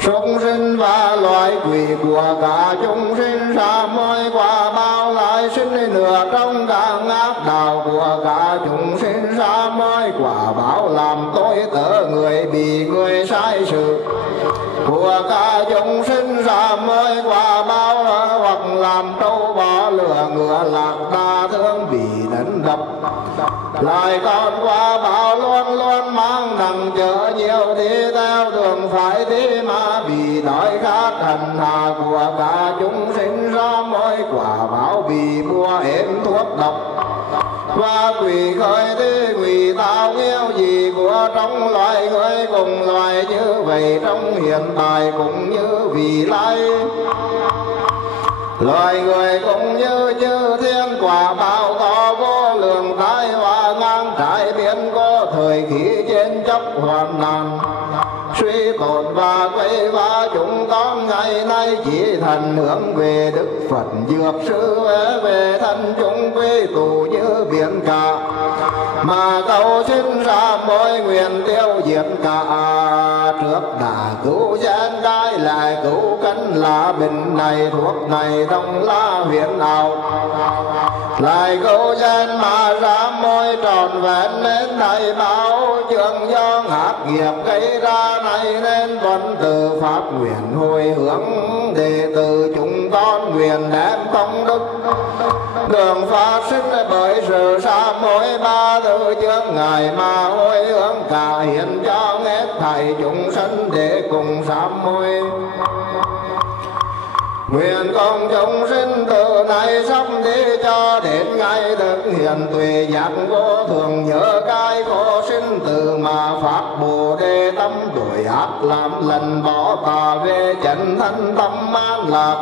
Súc sinh và loài quỷ của cả chúng sinh ra mọi quả báo lại sinh nữa trong các ác đạo của cả chúng sinh ra mọi quả báo làm tối tớ người bị người sai sự của cả chúng sinh ra mọi quả báo hoặc làm trâu bò lừa ngựa lạc đa thương bị đánh đập. Lại còn quả báo luôn luôn mang nặng chở nhiều đi theo đường phải đi mà bị đói khát hành hạ của cả chúng sinh ra mỗi quả báo bị mua ếm thuốc độc và quỷ khởi thế quỷ tạo nghèo gì của trong loài người cùng loài như vậy trong hiện tại cũng như vị lai. Loài người cũng như chư thiên quả báo có vô lượng tai họa ngang trải biến có thời khí trên chấp hoàn nạn suy tổn và quay phá chúng con ngày nay chỉ thành hướng về Đức Phật dược sư về thân chúng quy tụ như biển cả mà cầu xin ra mỗi nguyện tiêu diệt cả. Trước đã cứu gian cái lại cứu cân là bình này thuốc này đông la huyền ảo lại cứu gian mà ra môi tròn vẹn nên thầy báo trường do ác nghiệp gây ra này nên vẫn từ pháp nguyện hồi hướng đệ tử chúng con nguyện đem công đức đường phát sinh bởi sự sa mối ba thứ trước ngài mà hồi hướng cả hiện cho hết thầy chúng sanh để cùng sám mối. Nguyện công chúng sinh từ nay sắp đi cho đến ngày thực hiện tuệ giác vô thường nhớ cái khổ sinh từ mà phát bồ đề tâm đổi ác làm lần bỏ tà về chân thân tâm an lạc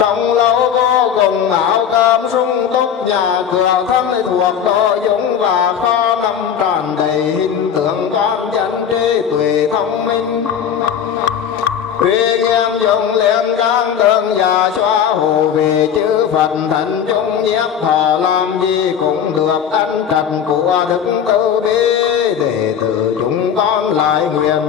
sống lâu vô cùng áo cơm sung túc nhà cửa thân thuộc đồ dũng và kho năm tràn đầy hình tượng con chân trí tuệ thông minh uy nghiêm dùng liên can tương già xóa hồ về chư Phật thần chúng nhiếp thọ làm gì cũng được ăn trần của đức từ bi để từ chúng con lại nguyện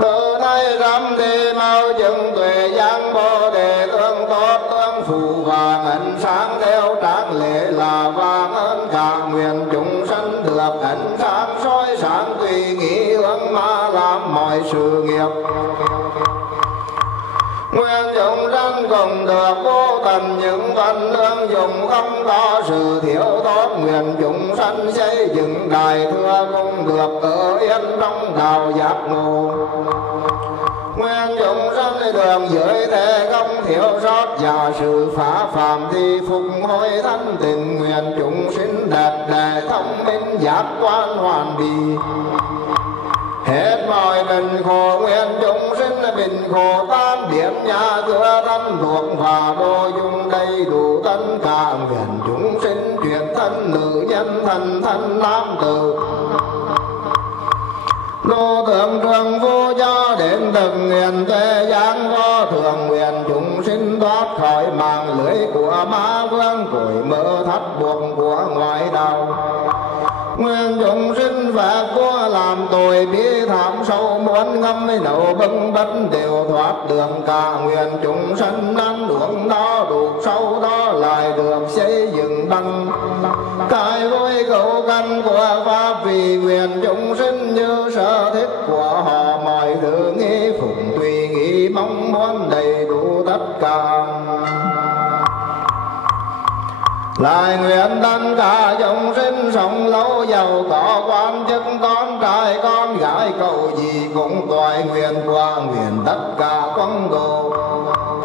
từ nay rắm đi mau chứng tuệ giác bồ đề tương tốt tương phụ và ẩn sáng theo tráng lễ là vàng ơn cả nguyện chúng sanh được ẩn sáng soi sáng tùy nghĩ hướng mà làm mọi sự nghiệp. Nguyện chúng sanh cùng được vô tận những phần lương dùng không có sự thiếu thốn nguyện chúng sanh xây dựng đại thừa cũng được ở yên trong đạo giác ngộ. Nguyện chúng sanh đường dưới thế không thiếu sót và sự phá phạm thì phục hồi thân tình nguyện chúng sinh đẹp đẽ thông minh giác quan hoàn bị hết mọi bình khổ nguyện chúng sinh bình khổ tan biến nhà cửa thân thuộc và đồ dùng đầy đủ tất cả nguyện chúng sinh chuyển thân nữ nhân thân thân nam tử đô thượng trường vô cho đến từng nguyện tuệ giác vô thường nguyện chúng sinh thoát khỏi mạng lưới của ma vương cội mơ thắt buộc của ngoại đạo. Nguyện chúng sinh phạt của làm tội bi thảm sâu muốn ngâm nấu bưng bất đều thoát đường cả nguyện chúng sanh ăn uống đó đủ sâu đó lại được xây dựng bằng cái vui cầu căn của pháp vì nguyện chúng sinh như sở thích của họ mọi thứ nghĩ phụng tùy nghĩ mong muốn đầy đủ tất cả. Lại nguyện tất cả chúng sinh sống lâu giàu có quan chức con trai con gái cầu gì cũng toại nguyện qua nguyện tất cả quân đồ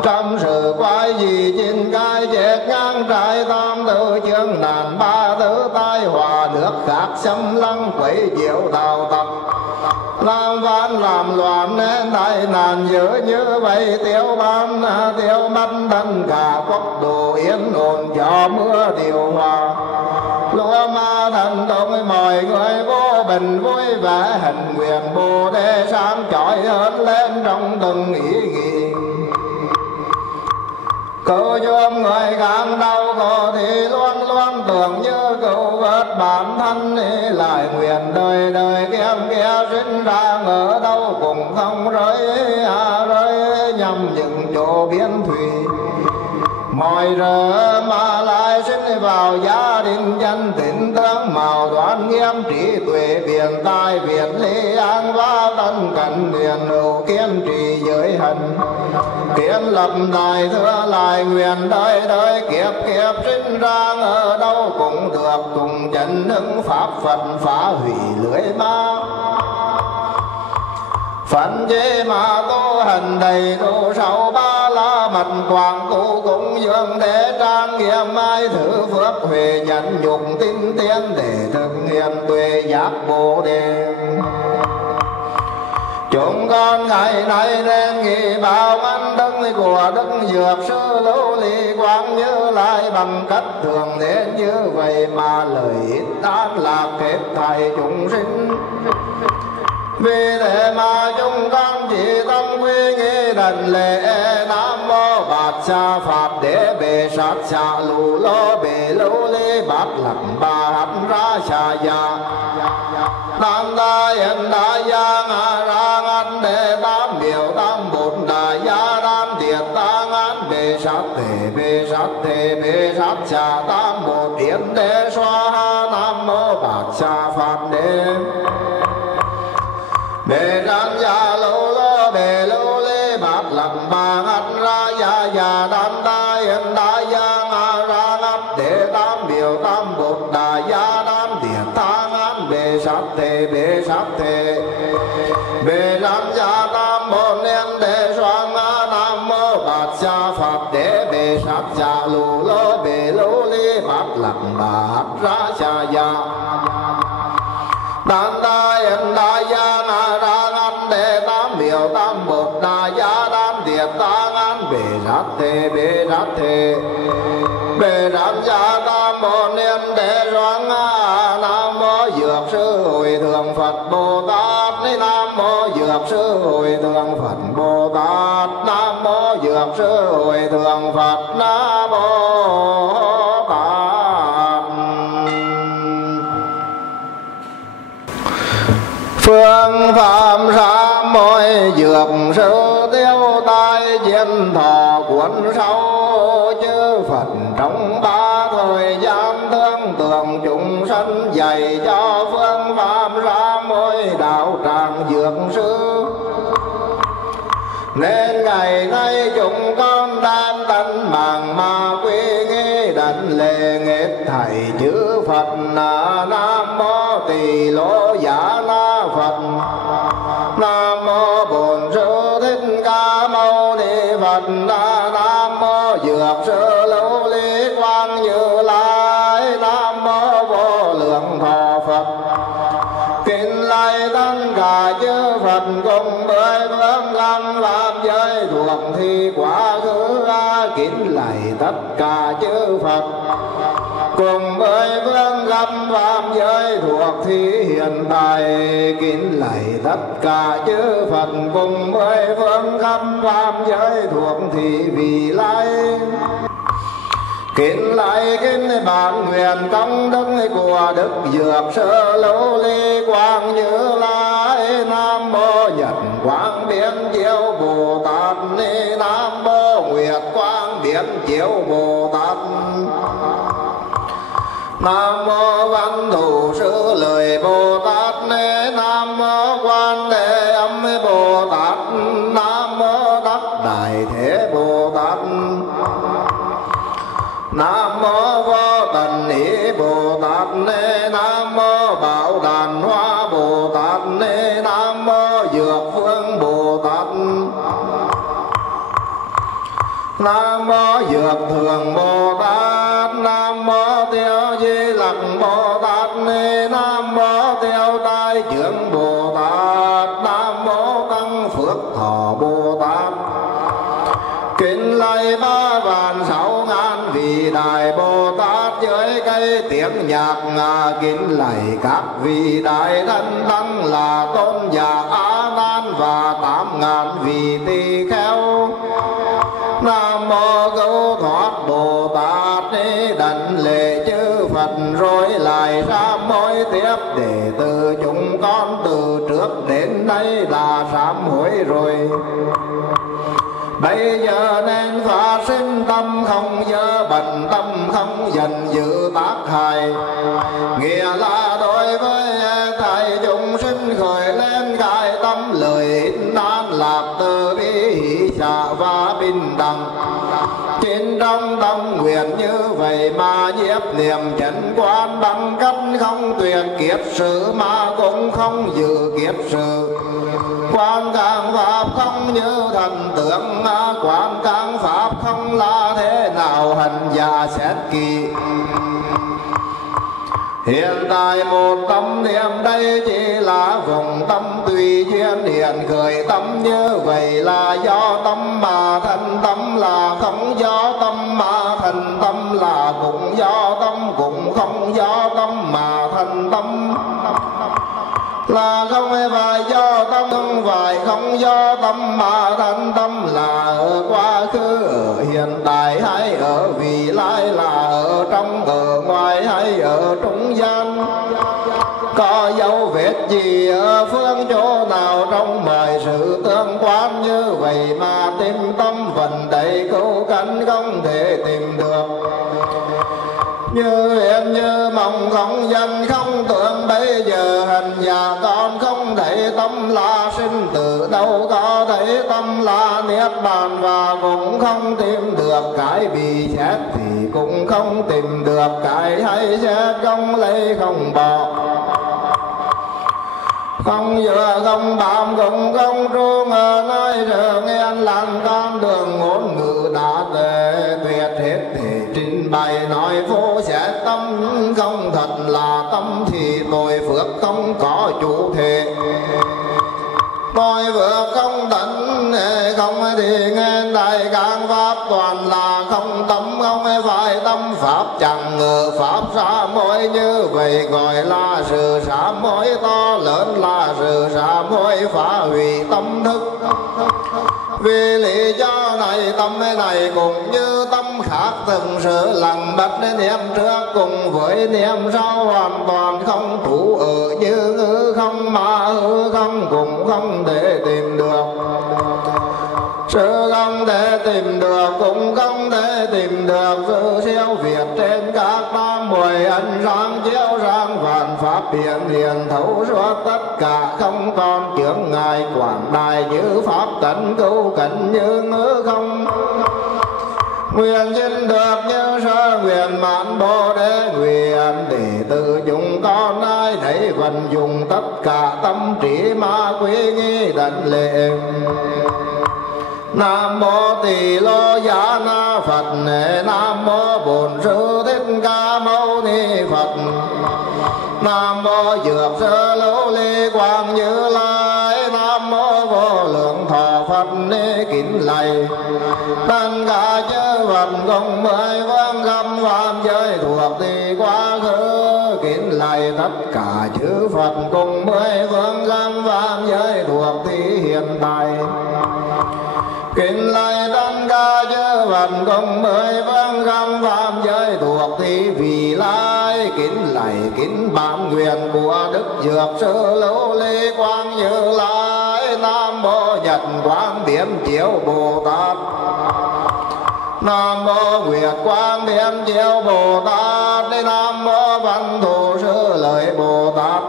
trong sự quái gì trên cái chết ngang trái tam thứ chương nạn ba thứ tai họa nước khác xâm lăng quấy nhiễu đạo tập làm văn làm loạn nên tai nạn dữ như vậy tiêu ban tiêu mất tất cả quốc độ yên ổn cho mưa điều hòa lúa ma thần động mọi người vô bình vui vẻ hạnh nguyện bồ đề sáng chói hơn lên trong từng ý nghĩ Cứu giúp người càng đau khổ thì luôn luôn tưởng như cứu vớt bản thân, lại nguyện đời đời kiếm kia sinh ra ở đâu cũng không rơi nhằm những chỗ biến thủy. Mọi giờ mà lại sinh vào gia đình dân tín tương màu đoán nghiêm trí tuệ biện tài việt lý an và tân cận nguyện hữu kiên trì giới hận kiến lập đại thừa lại nguyện đời đời kiếp kiếp sinh ra ở đâu cũng được cùng chân hưng pháp Phật phá hủy lưới ma. Phận chế mà tu hành đầy đủ sáu ba la mật quảng tu cũng dương để trang nghiêm ai thử phước huệ nhận nhục tinh tiến để thực hiện tuệ giác bồ đề. Chúng con ngày nay nên nghĩ bao ân đức của Đức Dược Sư Lưu Ly Quang Như Lai bằng cách thường thế như vậy mà lời ít an lạc hết thảy chúng sinh. Vì thế mà chúng con chỉ tâm quy nghi đảnh lễ Nam Mô Bát Sa Phạt Đế Bề Sát Sa Lù Lô Bề Lưu Ly Bát Lạc Bà Hát Ra Sa Ya Nam Ta Yên Đa Ya Nga Ra Ngăn Đề Tam Biểu Tam Bột Đà Ya Nam Tiệt Ta Ngăn Bề Sát Thể Bề Sát Sa Tam Bột Yến Đế Xoa Ha Nam Mô Bát Sa Phạt Đế Bề Đan Ya Lô Lô Bề Lưu Ly Bát Lạc Bà Hát Ra Ya Ya Nam Ta Yên Đa Ya Nga Ra Ngăn Đề Tam Biểu Tam Bột Đà Ya Nam Tiệt Ta Ngăn Bề Sát Thể Bề Đan Ya Tam Bồn Liên Đế Xoa Nga Nam Mô Bát Sa Phạt Đế Bề Sát Sa Lù Lô Bề Lưu Ly Bát Lạc Bà Hát Ra Sa Ya Đan Ta Yên Đa Ya Na Ra Ngăn Đề Tam Biểu Tam Bột Đà Ya Nam Tiệt Ta Ngăn Bề Sát Thể Bề Đan Ya Tam Bồn Liên Đế Xoa Nga Nam Mô Dược Sư Hội Thượng Phật Bồ Tát Nam Mô Dược Sư Hội Thượng Phật Bồ Tát Nam Mô Dược Sư Hội Thượng Phật Nam Mô Tát. Phương pháp sám môi dược sư tiêu tai chiến thọ cuốn sâu chư Phật trong ba thời gian thương tưởng chúng sanh dạy cho phương pháp sám môi đạo tràng dược sư. Nên ngày nay chúng con đang tận mạng mà quy nghi đảnh lễ nghết thầy chư Phật Nam Mô Tỳ Lô Giả Na Phật Nam Mô Bổn Sư Thích Ca Mâu Ni Phật Nam Mô Dược Sư Lưu Ly Quang Như Lai Nam Mô Vô Lượng Thọ Phật. Kính lạy tất cả chư Phật cùng với phương lâm pháp giới thuộc thi quá khứ. Kính lạy tất cả chư Phật cùng với phương lâm pháp giới thuộc thi hiện tại. Kính lạy tất cả chư Phật cùng với phương lâm pháp giới thuộc thi vị lai. Kính lạy kính bản nguyện công đức của Đức Dược Sư Lưu Ly Quang Như Lai. Nam Mô Nhật Quang Biến Chiếu Bồ Tát Nam Mô Nguyệt Quang Biến Chiếu Bồ Tát Nam Mô Văn Thủ Sư Lời Bồ Tát Nam Mô Quan Thế Âm Bồ Tát Nam Mô Đắc Đại Thế Bồ Tát Nam Mô Vô Tận Ý Bồ Tát Nam Mô Bảo Đàn Hoa Bồ Tát Nam Mô Dược Phương Bồ Tát Nam Mô Dược Thường Bồ Tát Nam Mô Tiêu Di Lặc Bồ Tát Nam Mô Tiêu Tai Trưởng Bồ Tát Nam Mô Tăng Phước Thọ Bồ Tát. Kính lạy 3.600.000 vị đại Bồ Tát dưới cây tiếng nhạc. Kính lạy các vị đại thân tăng là Tôn giả A Nan và 8.000 vị tỳ kheo. Nam Mô Cứu đến đây là sám hối rồi. Bây giờ nên phát sinh tâm không dơ bẩn, tâm không giận dữ tác hại. Nghĩa là đối với thầy chúng sinh khởi lên cái tâm lợi an lạc từ bi hỷ xả và bình đẳng. Trên trong tâm nguyện như vậy mà nhiếp niệm chân quan bằng cách không tuyệt kiết sử mà cũng không dự kiết sử. Quan càng pháp không như thần tượng, quan càng pháp không là thế nào hành giả xét kỳ. Hiện tại một tâm niệm đây chỉ là vùng tâm tùy duyên hiện khởi. Tâm như vậy là do tâm mà thành, tâm là không do tâm mà thành, tâm là cũng do tâm cũng không do tâm mà thành. Tâm là không phải do tâm, không phải không do tâm mà thành. Tâm là ở quá khứ, ở hiện tại hay ở vị lai, là ở trong ở ngoài hay ở trung gian. Có dấu vết gì ở phương chỗ nào trong mọi sự tương quan như vậy mà tìm tâm vận đầy câu cánh không thể tìm được. Như hiện như mộng không danh không tưởng, bây giờ hành giả con không thấy tâm là sinh tử, đâu có thấy tâm là niết bàn. Và cũng không tìm được cái bị xét thì cũng không tìm được cái hay xét, không lấy không bỏ. Không dựa không bám cũng không tru ngờ nơi trường yên lặng, con đường ngôn ngữ đã tuyệt hết thể trình bày nói vô sẽ tâm không thật là tâm thì tội phước không có chủ thể. Tôi vừa không tận không thì nghe đại càng pháp toàn là không tâm, không phải tâm pháp chẳng ngờ pháp xa mối như vậy gọi là sự xa mối to lớn, là sự xa mối phá hủy tâm thức. Vì lý do này tâm này cũng như tâm khác từng sự lặng bật niệm trước cùng với niệm sau hoàn toàn không trú ở như hư không mà hư không cũng không thể tìm được. Sự không thể tìm được cũng không thể tìm được sự siêu việt trên các tam muội ánh sáng chiếu sáng vạn pháp hiện thấu suốt tất cả không còn chướng ngại quảng đại như pháp tận cứu cận như ngữ không. Nguyện xin được như sơ nguyện mãn Bồ Đề nguyện để tự chúng con ai thấy vận dụng tất cả tâm trí mà quy nghi đảnh lễ. Nam mô Tỳ Lô Giá Na Phật, Nam mô Bổn Sư Thích Ca Mâu Ni Phật, Nam mô Dược Sư Lưu Ly Quang Như Lai, Nam mô Vô Lượng Thọ Phật kính lạy. Tất cả chư Phật cùng 10 phương khắp pháp giới thuộc thì quá khứ kính lạy. Tất cả chư Phật cùng 10 phương khắp pháp giới thuộc thì hiện tại kính lạy. Tất cả chư Phật cùng 10 phương khắp pháp giới thuộc thì vị lai kính lạy. Kính bản nguyện của Đức Dược Sư Lưu Ly Quang Như Lai. Nam mô Nhật Quang Biến Chiếu Bồ Tát, Nam mô Nguyệt Quang Biến Chiếu Bồ Tát, Nam mô Văn Thù Sư Lợi Bồ Tát,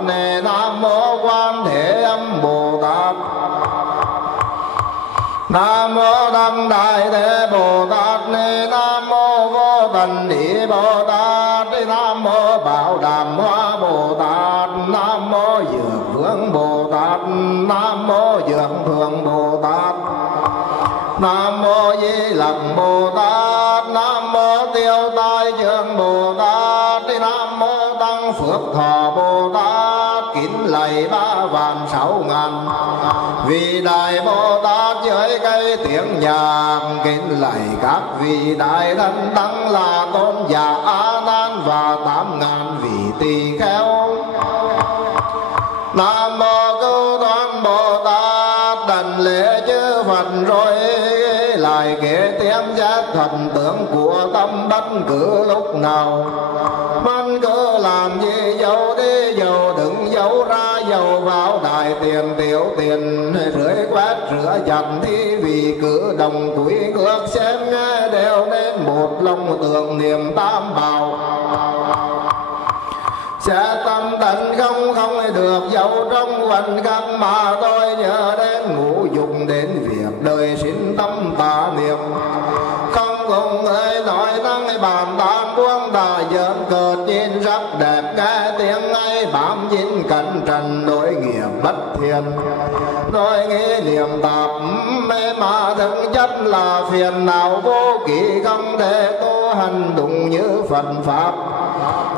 Nam mô Quan Thế Âm Bồ Tát, Nam mô Đăng Đại Thế Bồ Tát, Nam mô Vô Tận Ý Bồ Tát, Nam mô Bảo Đàm Hoa Bồ Tát, Nam mô Dược Vương Bồ Tát, Nam mô Dược Thường Bồ Tát, Nam mô Di Lặc Bồ Tát, Nam mô Tiêu Tai Trường Bồ Tát, Nam mô Tăng Phước Thọ Bồ Tát. Kính lạy 3.600.000 vị đại Bồ Tát dưới cây tiếng nhạc. Kính lạy các vị đại thân tăng là tôn giả A Nan và 8.000 vị tỳ kheo. Nam mô Cứu Toán Bồ Tát, đảnh lễ chư Phật rồi lại kể tiếng giác thần tướng của tâm bất cứ lúc nào. Bất cứ làm gì dẫu đi dẫu đứng dẫu ra dầu vào đài tiền tiểu tiền rưỡi quét rửa giặt thi vì cử đồng túi ngược xem nghe đều nên một lòng tưởng niệm tam bảo. Sẽ tâm tận không được dấu trong quần căn mà tôi nhớ đến ngũ dục đến việc đời xin tâm tà niệm. Không cùng ơi nói năng bàn tán buông tà giỡn cợt nhìn sắc đẹp nghe tiếng ấy bám dính cẩn trần đối nghiệp bất thiện. Tôi nghĩ niệm tạp mê mà thực chất là phiền não vô kỷ không thể tu hành đúng như Phật Pháp.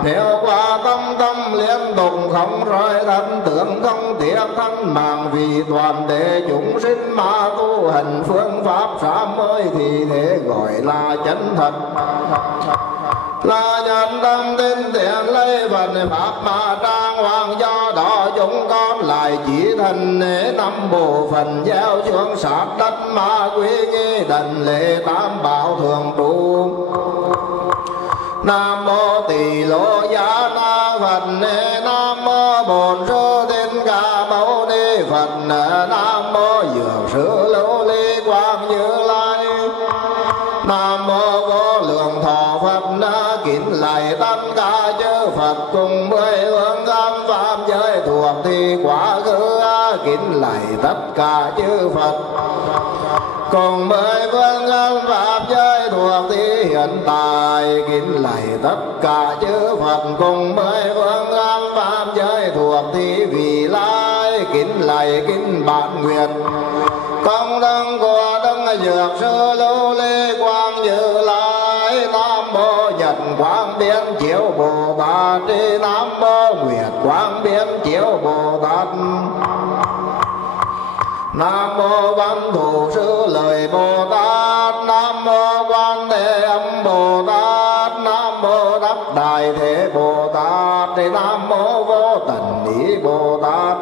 Nếu qua tâm liên tục không rời thân tưởng không tiếc thân mạng vì toàn thể chúng sinh mà tu hành phương pháp sám mới thì thế gọi là chân thật. Là nhân tâm tin tiền lấy vận pháp mà trang hoàng, do đó chúng con lại chỉ thành năm bộ phận gieo xuống sát đất mà quy nghi đảnh lễ tam bảo thường trụ. Nam mô Tỳ Lô Giá Na Phật, Nam mô Bổn Sư Thích Ca Mâu Ni Phật, Nam mô Dược Sư Lưu Ly Quang Như Lai, Nam mô Vô Lượng Thọ Phật. Kính lạy tất cả chư Phật cùng mười hướng âm pháp giới thuộc thì quá khứ. Kính lạy tất cả chư Phật cùng mười phương âm pháp giới thuộc thì hiện tại. Kính lạy tất cả chư Phật cùng mười phương âm pháp giới thuộc thì vị lai. Kính lạy kính bản nguyện công đức của Đức Dược Sư Lưu Ly Quang Như Lai. Nam mô Nhật Quang Biến Chiếu Bồ Tát, Nam mô Nguyệt Quang Biến Chiếu Bồ Tát, Nam mô Văn Thù Sư Lợi Bồ Tát, Nam mô Quan Thế Âm Bồ Tát, Nam mô Đắc Đại Thế Bồ Tát, Nam mô Vô Tận Ý Bồ Tát,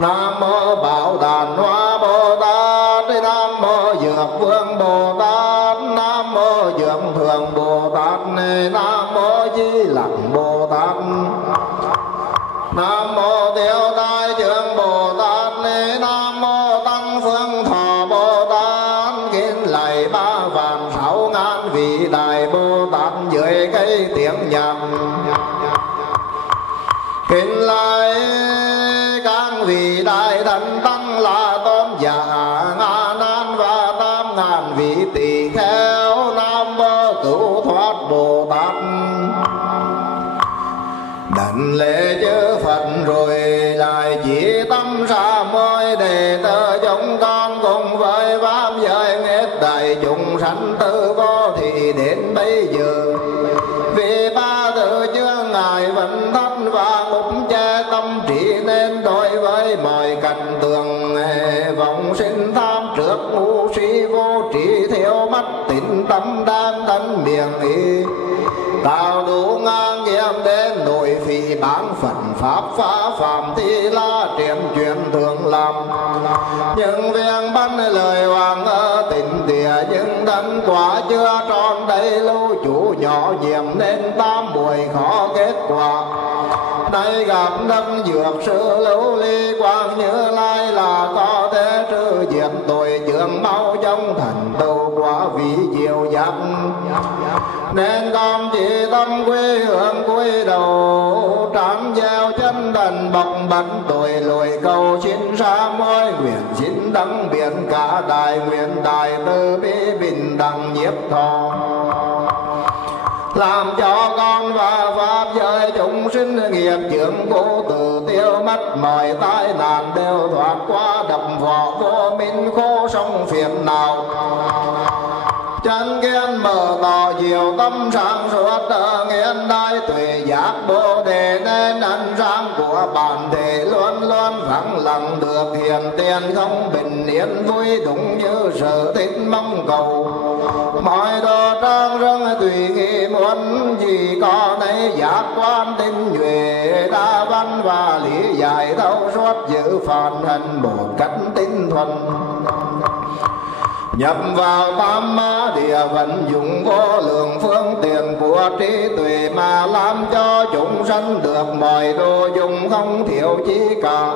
Nam mô Bảo Đàn Hoa Bồ Tát, Nam mô Dược Vương Bồ Tát, Nam mô Dược Thường Bồ Tát, Nam mô Di Lặc Bồ Tát, Nam mô Tiêu Tai Trường Bồ Tát, Nam mô Tăng Phương Thọ Bồ Tát. Kính lạy 3.600.000 vị đại Bồ Tát dưới cây tiếng nhạc. Kính lạy các vị đại thần tăng là tôn giả ngàn nan và 8.000 vị tỳ kheo. Nam mô Cứu Thoát Bồ Tát. Đảnh lễ chư Phật rồi lại chỉ tâm ra môi đệ tử chúng con cùng với pháp giới hết đại chúng sanh tử vô thì đến bây giờ. Vì ba tự chướng ngại vẫn thất và ngục che tâm trí nên đối với mọi cảnh tượng vọng sinh tham trước ngu si vô trí thiếu mắt tín tâm đan tấn miệng ý tạo đủ ngang nghiệm đến nội phi bán phận pháp phá phạm thì la triển chuyển thường làm những việc bắn lời hoàng ở tình tỉa nhưng đấng quả chưa tròn đầy lưu chủ nhỏ nhiệm nên tam buổi khó kết quả. Đây gặp Đấng Dược Sư Lưu Ly Quang Như Lai là có thể trừ diệt tội chướng mau trong thành tựu quả vị diệu giác. Nên con chỉ tâm quy hướng cúi đầu trán gieo chân đần bọc bật tội lỗi cầu xin sa môi nguyện xin đấng biển cả đại nguyện đại từ bi bình đẳng nhiếp thọ làm cho con và pháp giới chúng sinh nghiệp chướng cố tự tiêu mất mọi tai nạn đều thoát qua đập vỏ vô minh khô sông phiền nào. Chân kiến mở tỏ diệu tâm sáng suốt nghiên đại tuệ giác bồ đề nên ân sáng của bản thể luôn luôn vắng lặng được hiện tiền không bình yên vui đúng như sở thích mong cầu. Mọi đồ trang rưng tùy nghi muốn gì có nấy giác quan tinh nhuệ đa văn và lý giải thấu suốt giữ phản hành một cách tinh thuần. nhập vào tam ma địa vận dụng vô lượng phương tiện của trí tuệ mà làm cho chúng sanh được mọi đồ dùng không thiếu chi cả.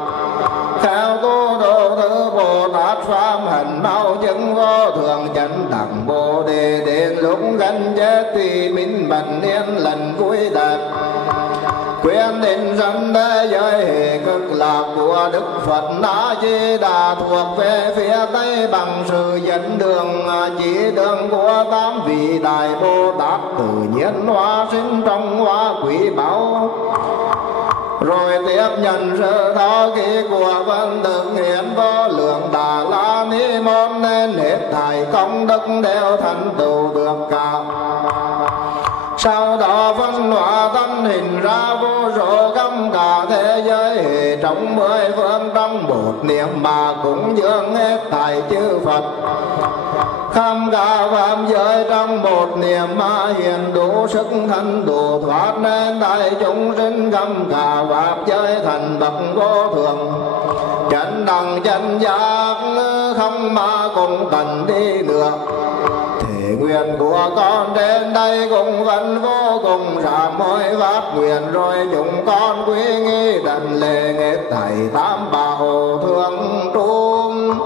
Theo tu độ thứ Bồ Tát pháp hành mau chứng vô thường chánh đẳng Bồ Đề, đến lúc gần chết thì minh bạch niên lần cuối đẹp. Quyền định sanh thế giới hệ cực lạc của Đức Phật A Di Đà thuộc về phía Tây bằng sự dẫn đường chỉ đường của tám vị đại Bồ Tát tự nhiên hóa sinh trong hóa quý báu, rồi tiếp nhận sự thọ ký của vân thực hiện vô lượng Đà La Ni Môn, nên hết thảy công đức đều thành tựu được cả. Sau đó phân hóa thân hình ra vô số khắp cả thế giới hệ trong 10 phương trong một niệm mà cũng dường hết thảy chư Phật. Khắp cả pháp giới trong một niệm mà hiện đủ sức thân đủ thoát, nên đại chúng sinh khắp cả pháp giới thành bậc vô thường. Chánh đẳng chánh giác không mà cùng tận đi nữa. Thể nguyện của con đến đây cũng vẫn vô cùng rạng mỗi pháp nguyện, rồi chúng con quý nghi đảnh lễ hết thảy tam bảo thường trung.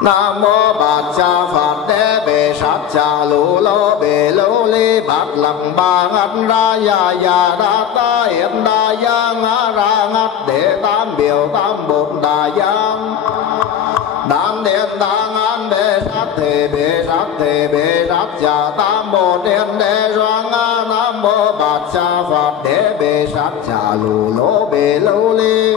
Nam mô Bát Cha Phật Đế Bề Sát Cha Lô Lô Bề Lô Ly Bát Lặng Ba Ngắt Ra Ya Ya Đa Ta Hiện Đa Giang Ngã Ra Ngắt Đệ Tam Biểu Tam Bột Đà Giang Đan Điện Đa Ngàn Bề Sát Thể Bề Sát Cha Tam Bồ Điện Đế Doang Nam mô Bát Cha Phật Đế Bề Sát Cha Lô Lô Bề Lô Ly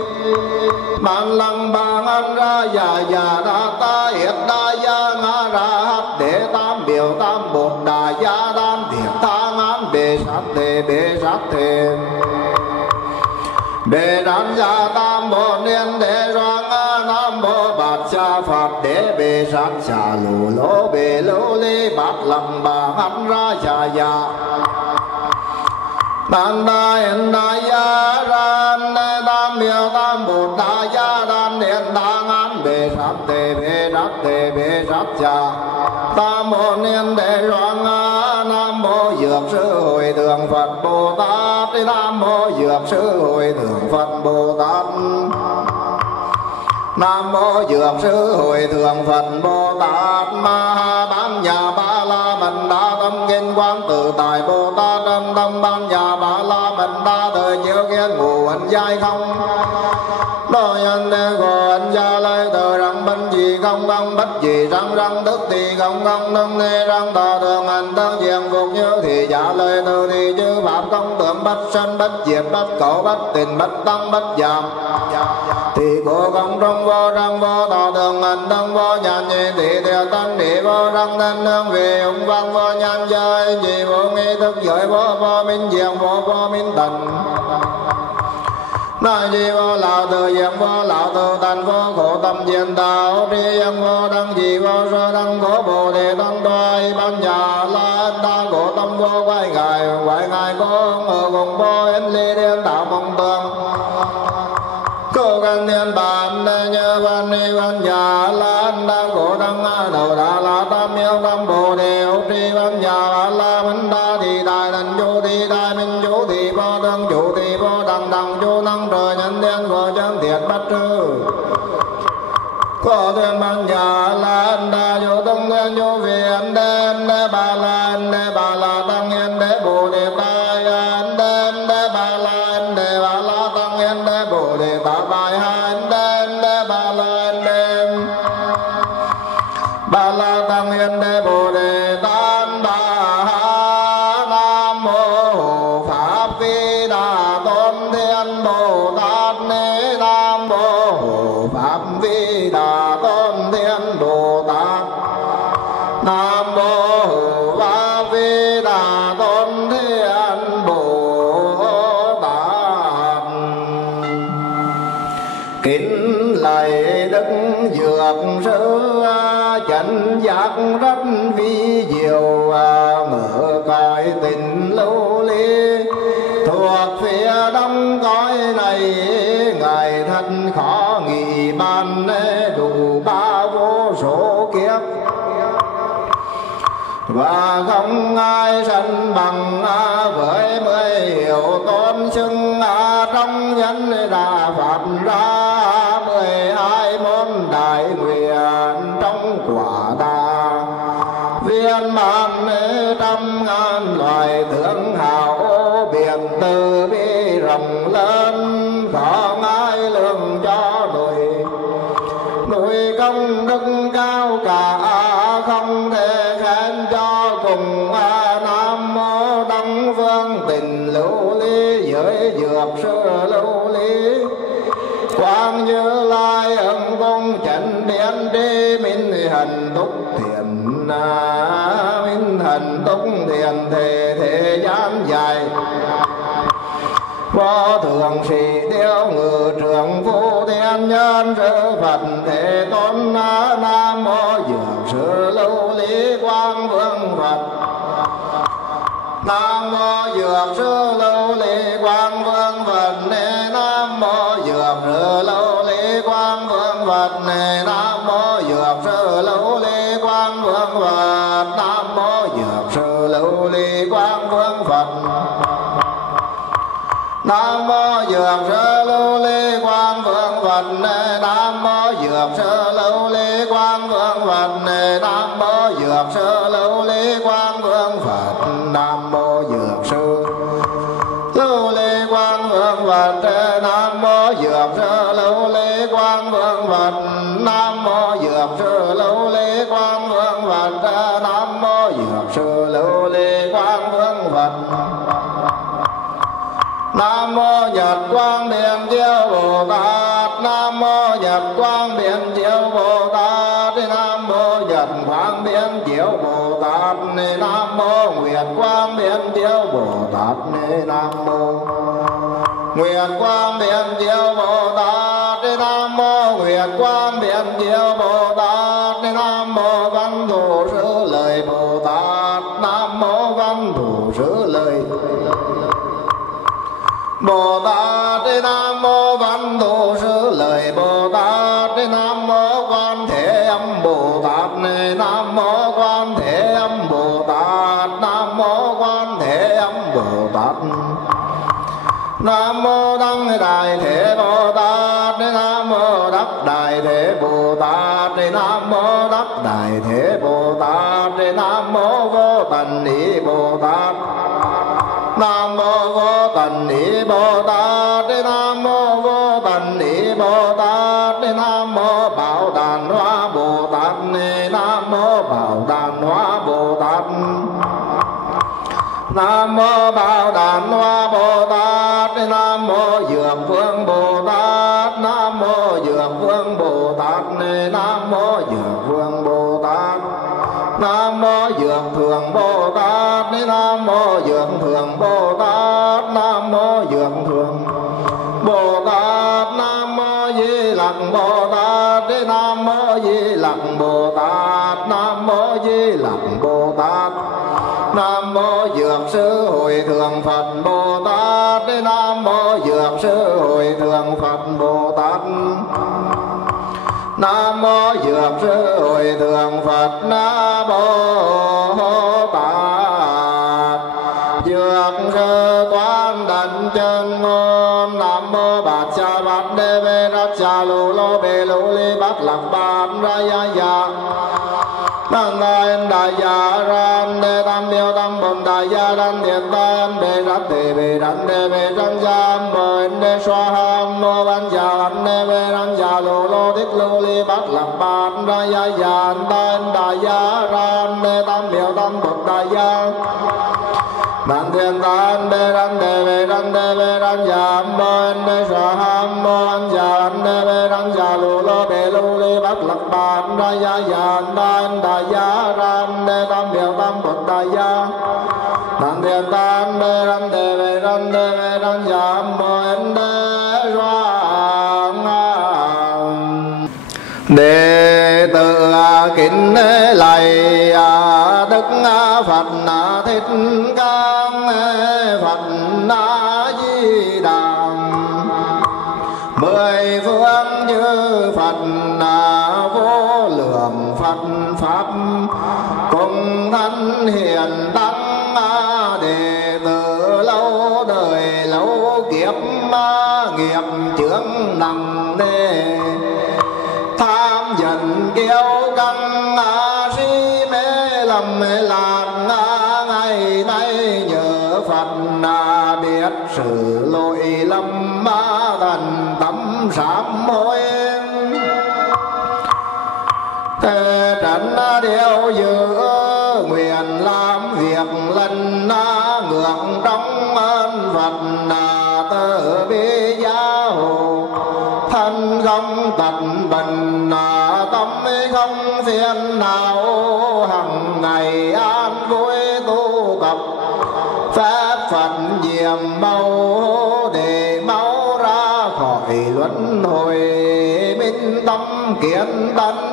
Bát Lặng Ba Ngắt Ra Ya Ya Đa Ta Hiện Đa Giang Ngã Ra Ngắt Đệ Tam Biểu Tam Bột Đà Gia Đan Điện Đa Ngàn Bề Sát Thể Bề Đan Gia Tam Bồ Niên Đế Doang Nam mô Bát Cha Phật Đế Bề Sát Cha Lô Lô Bề Lô Ly Bát Lặng Ba Ngắt Ra Ya Ya Đan Đa Hiện Đa Ya Đan Đế Tam Biểu Tam Bột Đà Gia Đan Điện Đa Ngàn Bề Sát Cha Tam Bồ Niên Đế Doang Nam mô Dược Sư Hội Thượng Phật Bồ Tát. Nam mô Dược Sư Hội Thượng Phật Bồ Tát. Nam mô Dược Sư Hội Thượng Phật Bồ Tát. Ma Ha Bán Nhà Ba La Mật Đa Tâm Kinh Quang Tự Tại Bồ Tát. Tâm Bán Nhà Ba La Mật Đa Thời Chiếu Kiến Ngũ Ấn Giai Không Đô nhân đế của ấn gia lai từ răng bấn gì không không bất gì răng răng tức thì không không nâng nê răng tà thường hành tăng diện phục như thì giả lời từ thì chư pháp công tưởng bất sanh bất diệt bất khẩu bất tình bất tăng bất giảm thì cố công trong vô răng vô tà thường hành tăng vô nhàn nhị thì theo tân địa vô răng thân hương về ung văn vô nhan giới gì vô nghi thức giới vô minh diện vô minh tần Đại Di Vô Lão Tự Diệm Vô Lão Tự Tần Vô Khổ Tâm Diên Đạo Tri Yên Vô Đăng Dị Vô Sơ Đăng Khổ Bồ Đề Tăng Đoài Ban Nhà La Đa Khổ Tâm Vô Quay Ngài Cô Ở Cùng Vô Yên Ly Điên Đạo Mong Tương Cô Căn Thiên Bản Nhớ Văn Ni Văn Nhà La Đa Khổ Đăng Đầu Đà La Tam Yêu Tâm Bồ Đề Úc Tri Văn Nhà La Văn Đa Thị Đại Thần Chú Thị Đại Minh Chú Thị Vô Tương Chú Thị Vô Đăng Đăng Chú Năng Trời Nhân Thiên Vô Chân Thiệt Bất Trư Có Thiên Văn Nhà La Đa Chú Tung Thiên Chú Phiền Đêm Đế Bà La Tăng Yên Đế Bồ Đề Tai An Đêm Đế Bà La Tăng Yên Đế Bồ Đề Ta Bài Han Đêm Đế Bà La Tăng Yên Đế Bồ Đề Tan Bà Ha Nam Mô Pháp Vi Đà Tôn Thiên Bồ Tát Ni Nam Mô Pháp Vi Đà Tôn Thiên Bồ Tát Nam Mô Pháp Vi Đà Tôn Thiên Bồ Tát. Kính lạy Đức Dược Sư chánh giác rất vi diệu mở cõi tình lưu ly thuộc phía đông cõi này ngài thân khó nghị ban đủ ba vô số và không ai sanh bằng với 10 hiệu tôn xưng trong nhân đà Phật ra 12 môn đại nguyện trong quả đà viên mãn trăm ngàn loài tướng hào biển từ bi rộng lớn không ai lường cho núi công đức cao cả không thể khen cho cùng. Nam mô Đăng Vương Tình Lưu Ly giới dược sư lưu ly Quang Như Lai ưng cung trần biến đi minh hành túc thiền minh hành túc thiền thế gian dài vô thượng sĩ tiêu ngự trưởng phu thiên nhân sư Phật Thế Tôn. Nam mô dược sư lưu ly quang vương Phật. Nam mô dược sư lưu ly quang vương Phật. Nam mô dược sư lưu ly quang vương Phật. Nam mô dược sư lưu ly quang vương Phật. Nam mô dược sư lưu ly quang vương Phật. Nam mô dược sư lưu ly quang vương Phật. Nam mô dược sư lưu ly quang vương Phật. Nam mô dược sư lưu ly quang vương Phật. Nam mô dược sư lưu ly quang vương Phật. Nam mô dược sư lưu ly quang vương Phật. Nam mô dược sư lưu ly quang vương Phật. Nam mô dược sư lưu ly quang vương Phật. Nam mô Nhật Quang Biện Chiếu Bồ Tát. Nam mô Nhật Quang Biện Chiếu Bồ Tát. Nam mô Nhật Quang Biện Chiếu Bồ Tát. Nam mô Nguyệt Quang Biện Chiếu Bồ Tát. Nam mô Nguyệt Quang Biện Chiếu Bồ Tát. Nam mô Nguyệt Quang Biện Chiếu Bồ Tát. Nam mô Văn Thù Sư Lợi Bồ Tát. Nam mô Văn Thù Sư Lợi Bồ Tát. Nam mô Văn Thù Sư Lợi Bồ Tát. Nam mô Quan Thế Âm Bồ Tát. Nam mô Quan Thế Âm Bồ Tát. Nam mô Quan Thế Âm Bồ Tát. Nam mô Đăng Đại Thế Bồ Tát. Nam mô Đắc Đại Thế Bồ Tát. Nam mô Đắc Đại Thế Bồ Tát. Nam mô Vô Tận Ý Bồ Tát. Nam mô Vô Tận Ý Bồ Tát. Nam mô Vô Tận Ý Bồ Tát. Nam mô Bảo Đàn Hoa Bồ Tát. Nam mô Bảo Đàn Hoa Bồ Tát. Nam mô Bảo Đàn Hoa Bồ Tát. Nam mô Dược Vương Bồ Tát. Nam mô Dược Vương Bồ Tát. Nam mô Dược Vương Bồ Tát. Nam mô Dược Thường Bồ Tát. Nam mô Dược Thường Bồ Tát. Nam mô Dược Thường Bồ Tát. Nam mô Di Lặc Bồ Tát. Nam mô Di Lặc Bồ Tát. Nam mô Di Lặc Bồ Tát. Nam mô Dược Sư Hội Thượng Phật Bồ Tát. Nam mô Dược Sư Hội Thượng Phật Bồ Tát. Nam mô Dược Sư Hội Thượng Phật Bồ Tát. Dược Sư Quán Đảnh Chân Ngôn. Nam mô Bát Cha Bát Đề Bê Rát Cha Lô Lô Bê Lô Lê Bát Lạc Bát Ra Ya Ya Nam Đại Đại Gia Ran Đề Tam Miêu Tam Bồn Đại Gia Ran Thiệt Tam Đề Rát Đề Bê Rán Đề Bê Rán Gia Mô Đề Xoa Ham Mô Văn Gia Rán Đề Bê Rán Gia Lô Lô Thích Lô Lê Bát Lạc Bát Ra Ya Ya Đại Đại Gia Ran Đề Tam Miêu Tam Bồn Đại Gia Đàn Thiên Tán Bê Rán Đề Bê Rán Đề Bê Rán Gia Mô Đề Xoa Ham Mô Văn Gia Rán Đề Bê Rán Gia Lô Lô Bê Lô Lê Bát Lạc Bát Ra Ya Ya Đại Đại Gia Ran Đề Tam Miêu Tam Bồn Đại Gia Đàn Thiên Tán Bê Rán Đề Bê Rán Đề Bê Rán Gia Mô Đề Xoa Đệ tử kính lạy Đức Phật Thích Ca Phật Di Đà. Mười phương như Phật vô lượng Phật pháp cùng thượng thanh hiền tăng đệ tử lâu đời lâu kiếp nghiệp chướng nặng nề tham giận kiêu căng si mê lầm lạc ngày nay nhờ Phật biết sự lỗi lầm thành tâm sám hối thế trần điều giữ nguyện làm việc lần ngược trong ơn Phật từ bi gia hộ thân không tận bần tâm không phiền não hằng ngày an vui tu tập phép Phật diệm màu để mau ra khỏi luân hồi minh tâm kiến tánh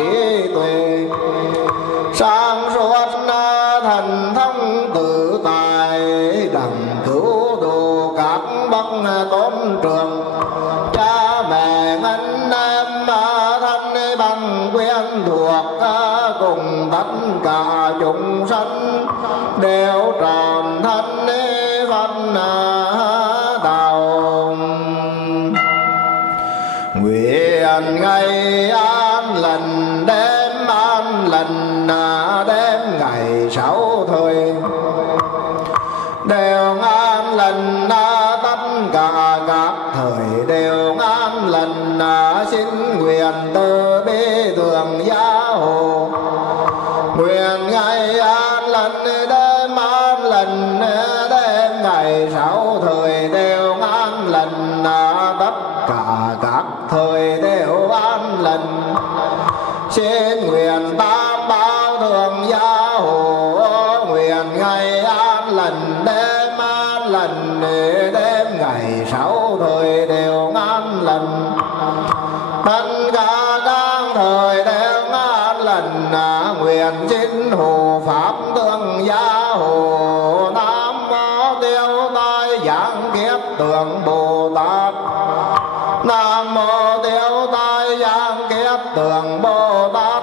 trí tuệ sáng suốt thần thông tự tại đẳng cứu độ các bậc tôn trường cha mẹ anh em thân bằng quen thuộc cùng tất cả chúng sanh đều tròn thân Phật đạo nguyện ngày an lành đêm an lành đêm ngày sáu thời đều an lành tất cả các thời đều an lành xin nguyện từ bi thường gia hộ nguyện ngày an lành đêm an lành đêm ngày sáu thời đều an lành tất cả các thời đều an lành xin nguyện tam bảo thường gia hộ nguyện ngày an lành đêm an lành đêm ngày sáu thời đều an lành tất cả các thời đều an lành nguyện xin hộ pháp tương gia hộ nam mô tiêu tai giảng kiếp tượng Bồ Tát nam mô tiêu tai giảng kiếp tượng Bồ Tát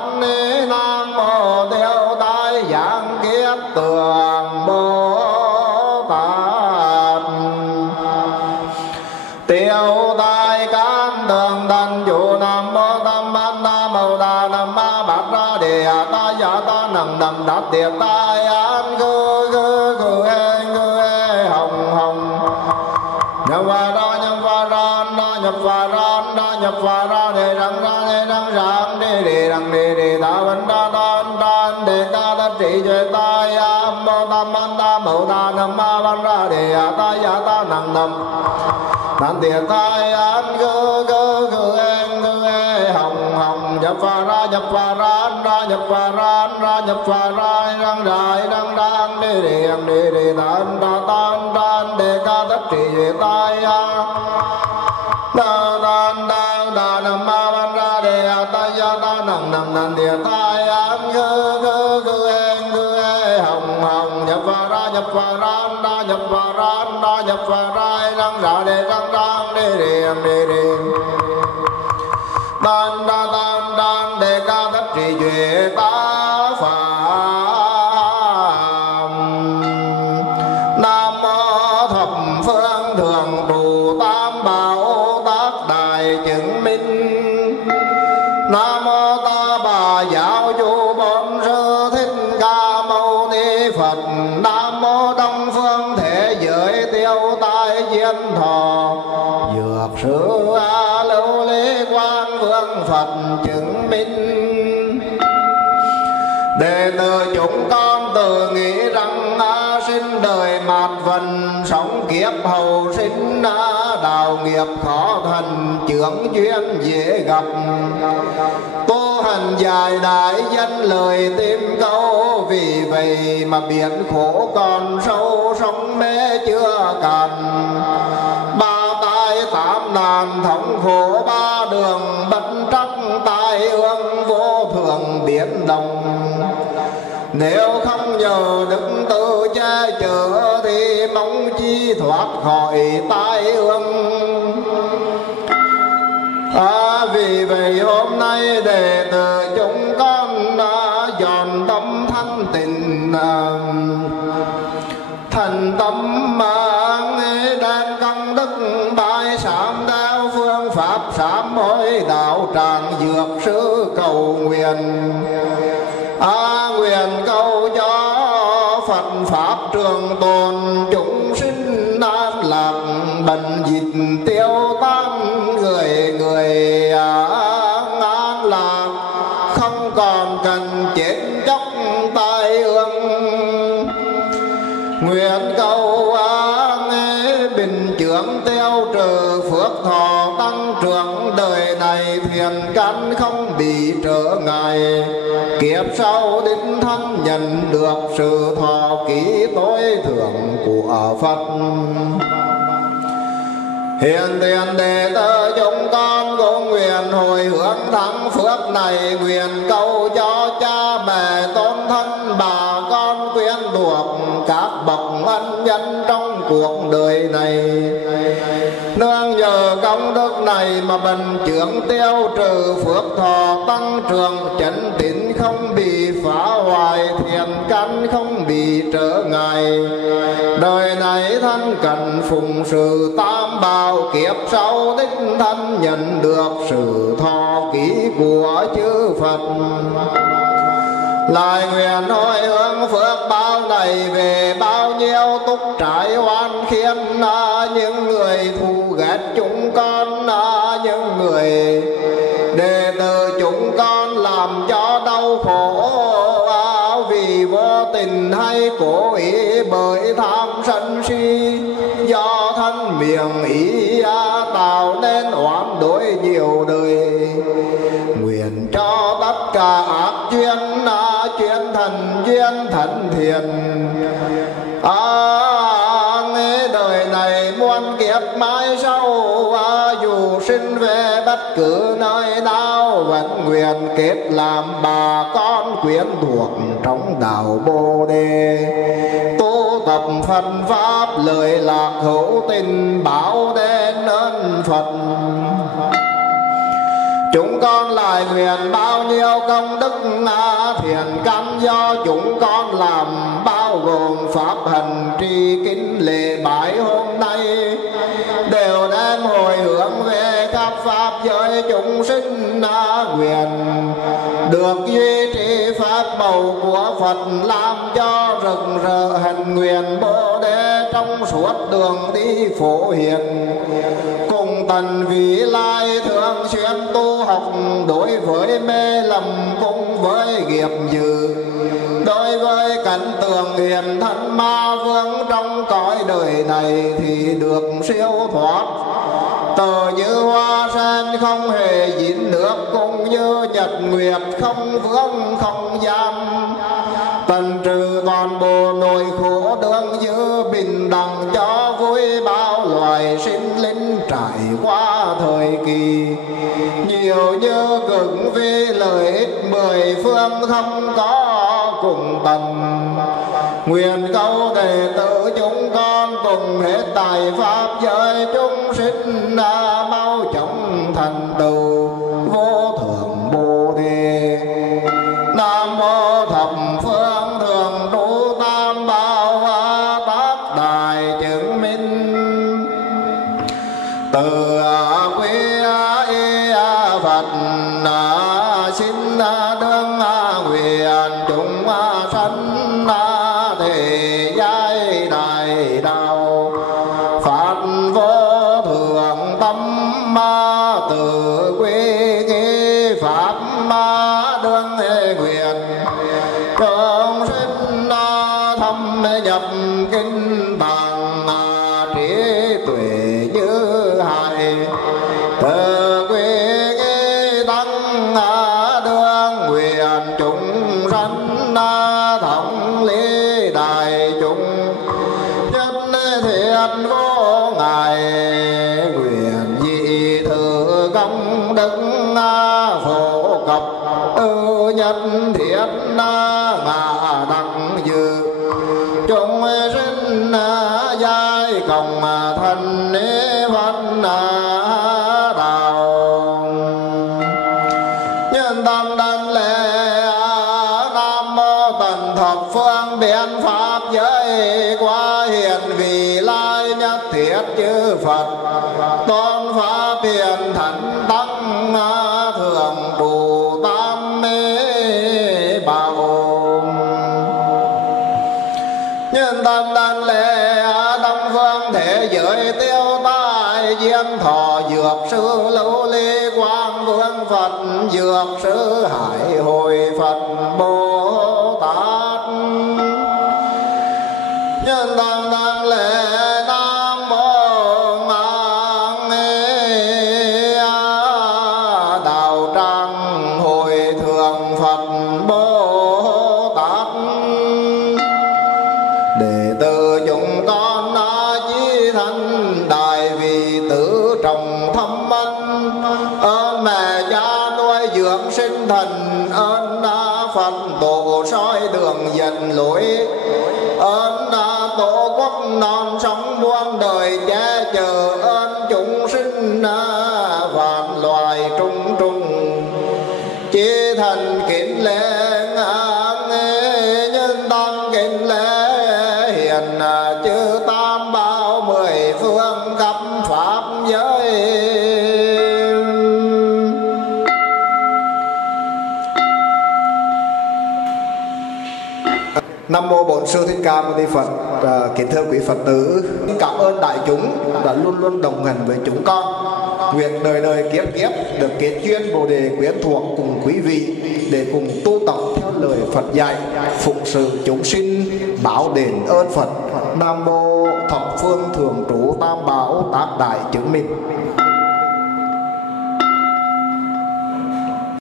nam mô tiêu tai giảng kiếp tượng Bồ Tát tiêu tai cán tượng thành chủ nam mô tam bát nam mô đà nam ma bát ra đề ta giả ta nằng nằng đát tiệt tai an cư cư cư e hồng hồng nhập vào ra nhập vào ra nhập vào ra nhập vào ra đề răng răng đề răng đề ta vấn đa tan đề ta tất trị về tai am mô tam man tam mô đà nam ma văn ra đề ta giả ta nằng nằm đàn tiệt tai an cư cư cư e hồng hồng nhập vào ra nhập vào ra nhập vào ra nhập vào ra răng răng đề tan đề ta tất trị về tai đà nam ma văn ra đề ta gia ta nằng địa tai an cư e hồng hồng nhập vào ra nhập vào ra nhập vào ra răng ra đề tan đề ca tất trị duy ta phạm nam mô thập phương thường trụ tam bảo tác đại chứng minh nam mô ta bà giáo chủ bổn sư thích ca mâu ni Phật nam mô đông phương thế giới tiêu tai diên thọ dược sư a lưu ly quan vương Phật chứng minh đệ tử chúng con tự nghĩ rằng sinh đời mạt vần sống kiếp hậu sinh đạo nghiệp khó thành chướng duyên dễ gặp tu hành dài đại dân lời tìm câu vì vậy mà biển khổ còn sâu sống mê chưa cạn ba tai tám nạn thống khổ ba đường bất trắc tai ương vô thường biến động nếu không nhờ đức tự che chở thì mong chi thoát khỏi tai ương vì vậy hôm nay đệ tử chúng con đã dọn tâm thành tâm mạng đang công đức bài sám đao phương pháp sám hối đạo tràng dược sư cầu nguyện nguyện cầu cho Phật pháp trường tồn chúng sinh an lạc bệnh dịch tiêu tan người người an lạc không còn cần chết chóc tai ương nguyện cầu bình chướng tiêu trừ phước thọ tăng trưởng đời này thiền căn không bị trở ngại kiếp sau đích thân nhận được sự thọ ký tối thượng của Phật. Hiện tiền đệ tử chúng con cũng nguyện hồi hướng thắng phước này, nguyện cầu cho cha mẹ tôn thân bà con quyến thuộc các bậc ân nhân trong cuộc đời này. Nương nhờ công đức này mà bệnh chướng tiêu trừ, phước thọ tăng trưởng, chánh tín không bị phá hoại, thiện căn không bị trở ngại. Đời này thân cần phụng sự tam bảo, kiếp sau đích thân nhận được sự thọ ký của chư Phật. Lại nguyện hồi hướng phước báo này về bao nhiêu túc trải oan khiên, những người thù ghét chúng con, những người đệ tử chúng con làm cho đau khổ vì vô tình hay cố ý bởi tham sân si, do thân miệng ý tạo nên oán đối nhiều đời. Nguyện cho tất cả ác duyên chuyên thần duyên thần thiện, đời này muôn kiếp mãi sau, dù sinh về bất cứ nơi nào vẫn nguyện kết làm bà con quyến thuộc trong đạo Bồ Đề, tu tập Phật pháp lời lạc hữu tình báo đến ơn Phật. Chúng con lại nguyện bao nhiêu công đức thiện căn do chúng con làm, bao gồm pháp hành trì kính lễ bái hôm nay, đều đem hồi hướng về các pháp giới chúng sinh, nguyện được duy trì pháp màu của Phật, làm cho rực rỡ hành nguyện Bồ Đề trong suốt đường đi phổ hiền. Cùng tần vị lai thường xuyên tu học, đối với mê lầm cùng với nghiệp dữ, đối với cảnh tượng hiền thân ma vương trong cõi đời này thì được siêu thoát. Tờ như hoa sen không hề dính nước, cũng như nhật nguyệt không vướng không gian, tận trừ toàn bộ nỗi khổ đương như bình đẳng cho vui bao loài sinh linh trải qua thời kỳ. Nhiều như cực vì lợi ích mười phương không có cùng tận, nguyện cầu đệ tử chúng con cùng hết tài pháp giới chúng sinh mau chóng thành tựu vô thượng Bồ Đề. Nam mô thập phương thường trụ tam bảo tác đại chứng minh, từ quý y Phật xin đương nguyện chúng sanh thể giai đại đạo, Pháp vô thượng tâm từ quý nghi Pháp đương nguyện, chúng sinh thâm nhập kinh bằng trí tuệ như hải, từ quý nghi tăng đương nguyện chúng sanh thống lý đại chúng, nhất thiện vô ngại, nguyện dị thử công đức phổ cập nhất thiết ngã đẳng dự, chúng sinh giai cộng thân văn đạo, nhân tâm đảnh lễ Nam mô tần thập phương tam biện pháp giới qua hiền vì lai nhất thiết chư Phật tôn pháp hiền thánh tăng thường trụ tam mê bảo nhân tâm đan lễ đông phương thế giới tiêu tai diêm thọ dược sư lưu ly quang vương Phật dược sư hải hồi Phật Bồ Tát nhân tâm đan lễ nam mô Ngạn đạo tràng hồi thượng Phật Bồ Tát đệ tử chúng con chí thanh đại vì tử trọng thâm ân ơn mẹ cha nuôi dưỡng sinh thần ơn Phật tổ soi đường dẫn lối ơn tổ quốc non sông muôn đời che chở ơn chúng sinh vạn loài trung trung chí thần kính lễ nhân tâm kính lễ hiền chư tam bảo mười phương khắp pháp giới. Nam mô Bổn Sư Thích Ca Mâu Ni Phật. Kính thưa quý Phật tử, cảm ơn đại chúng đã luôn luôn đồng hành với chúng con. Nguyện đời đời kiếp kiếp được kết duyên Bồ đề quyến thuộc cùng quý vị để cùng tu tập theo lời Phật dạy, phụng sự chúng sinh, báo đền ơn Phật. Nam mô thập phương thường trụ tam bảo tác đại chứng minh.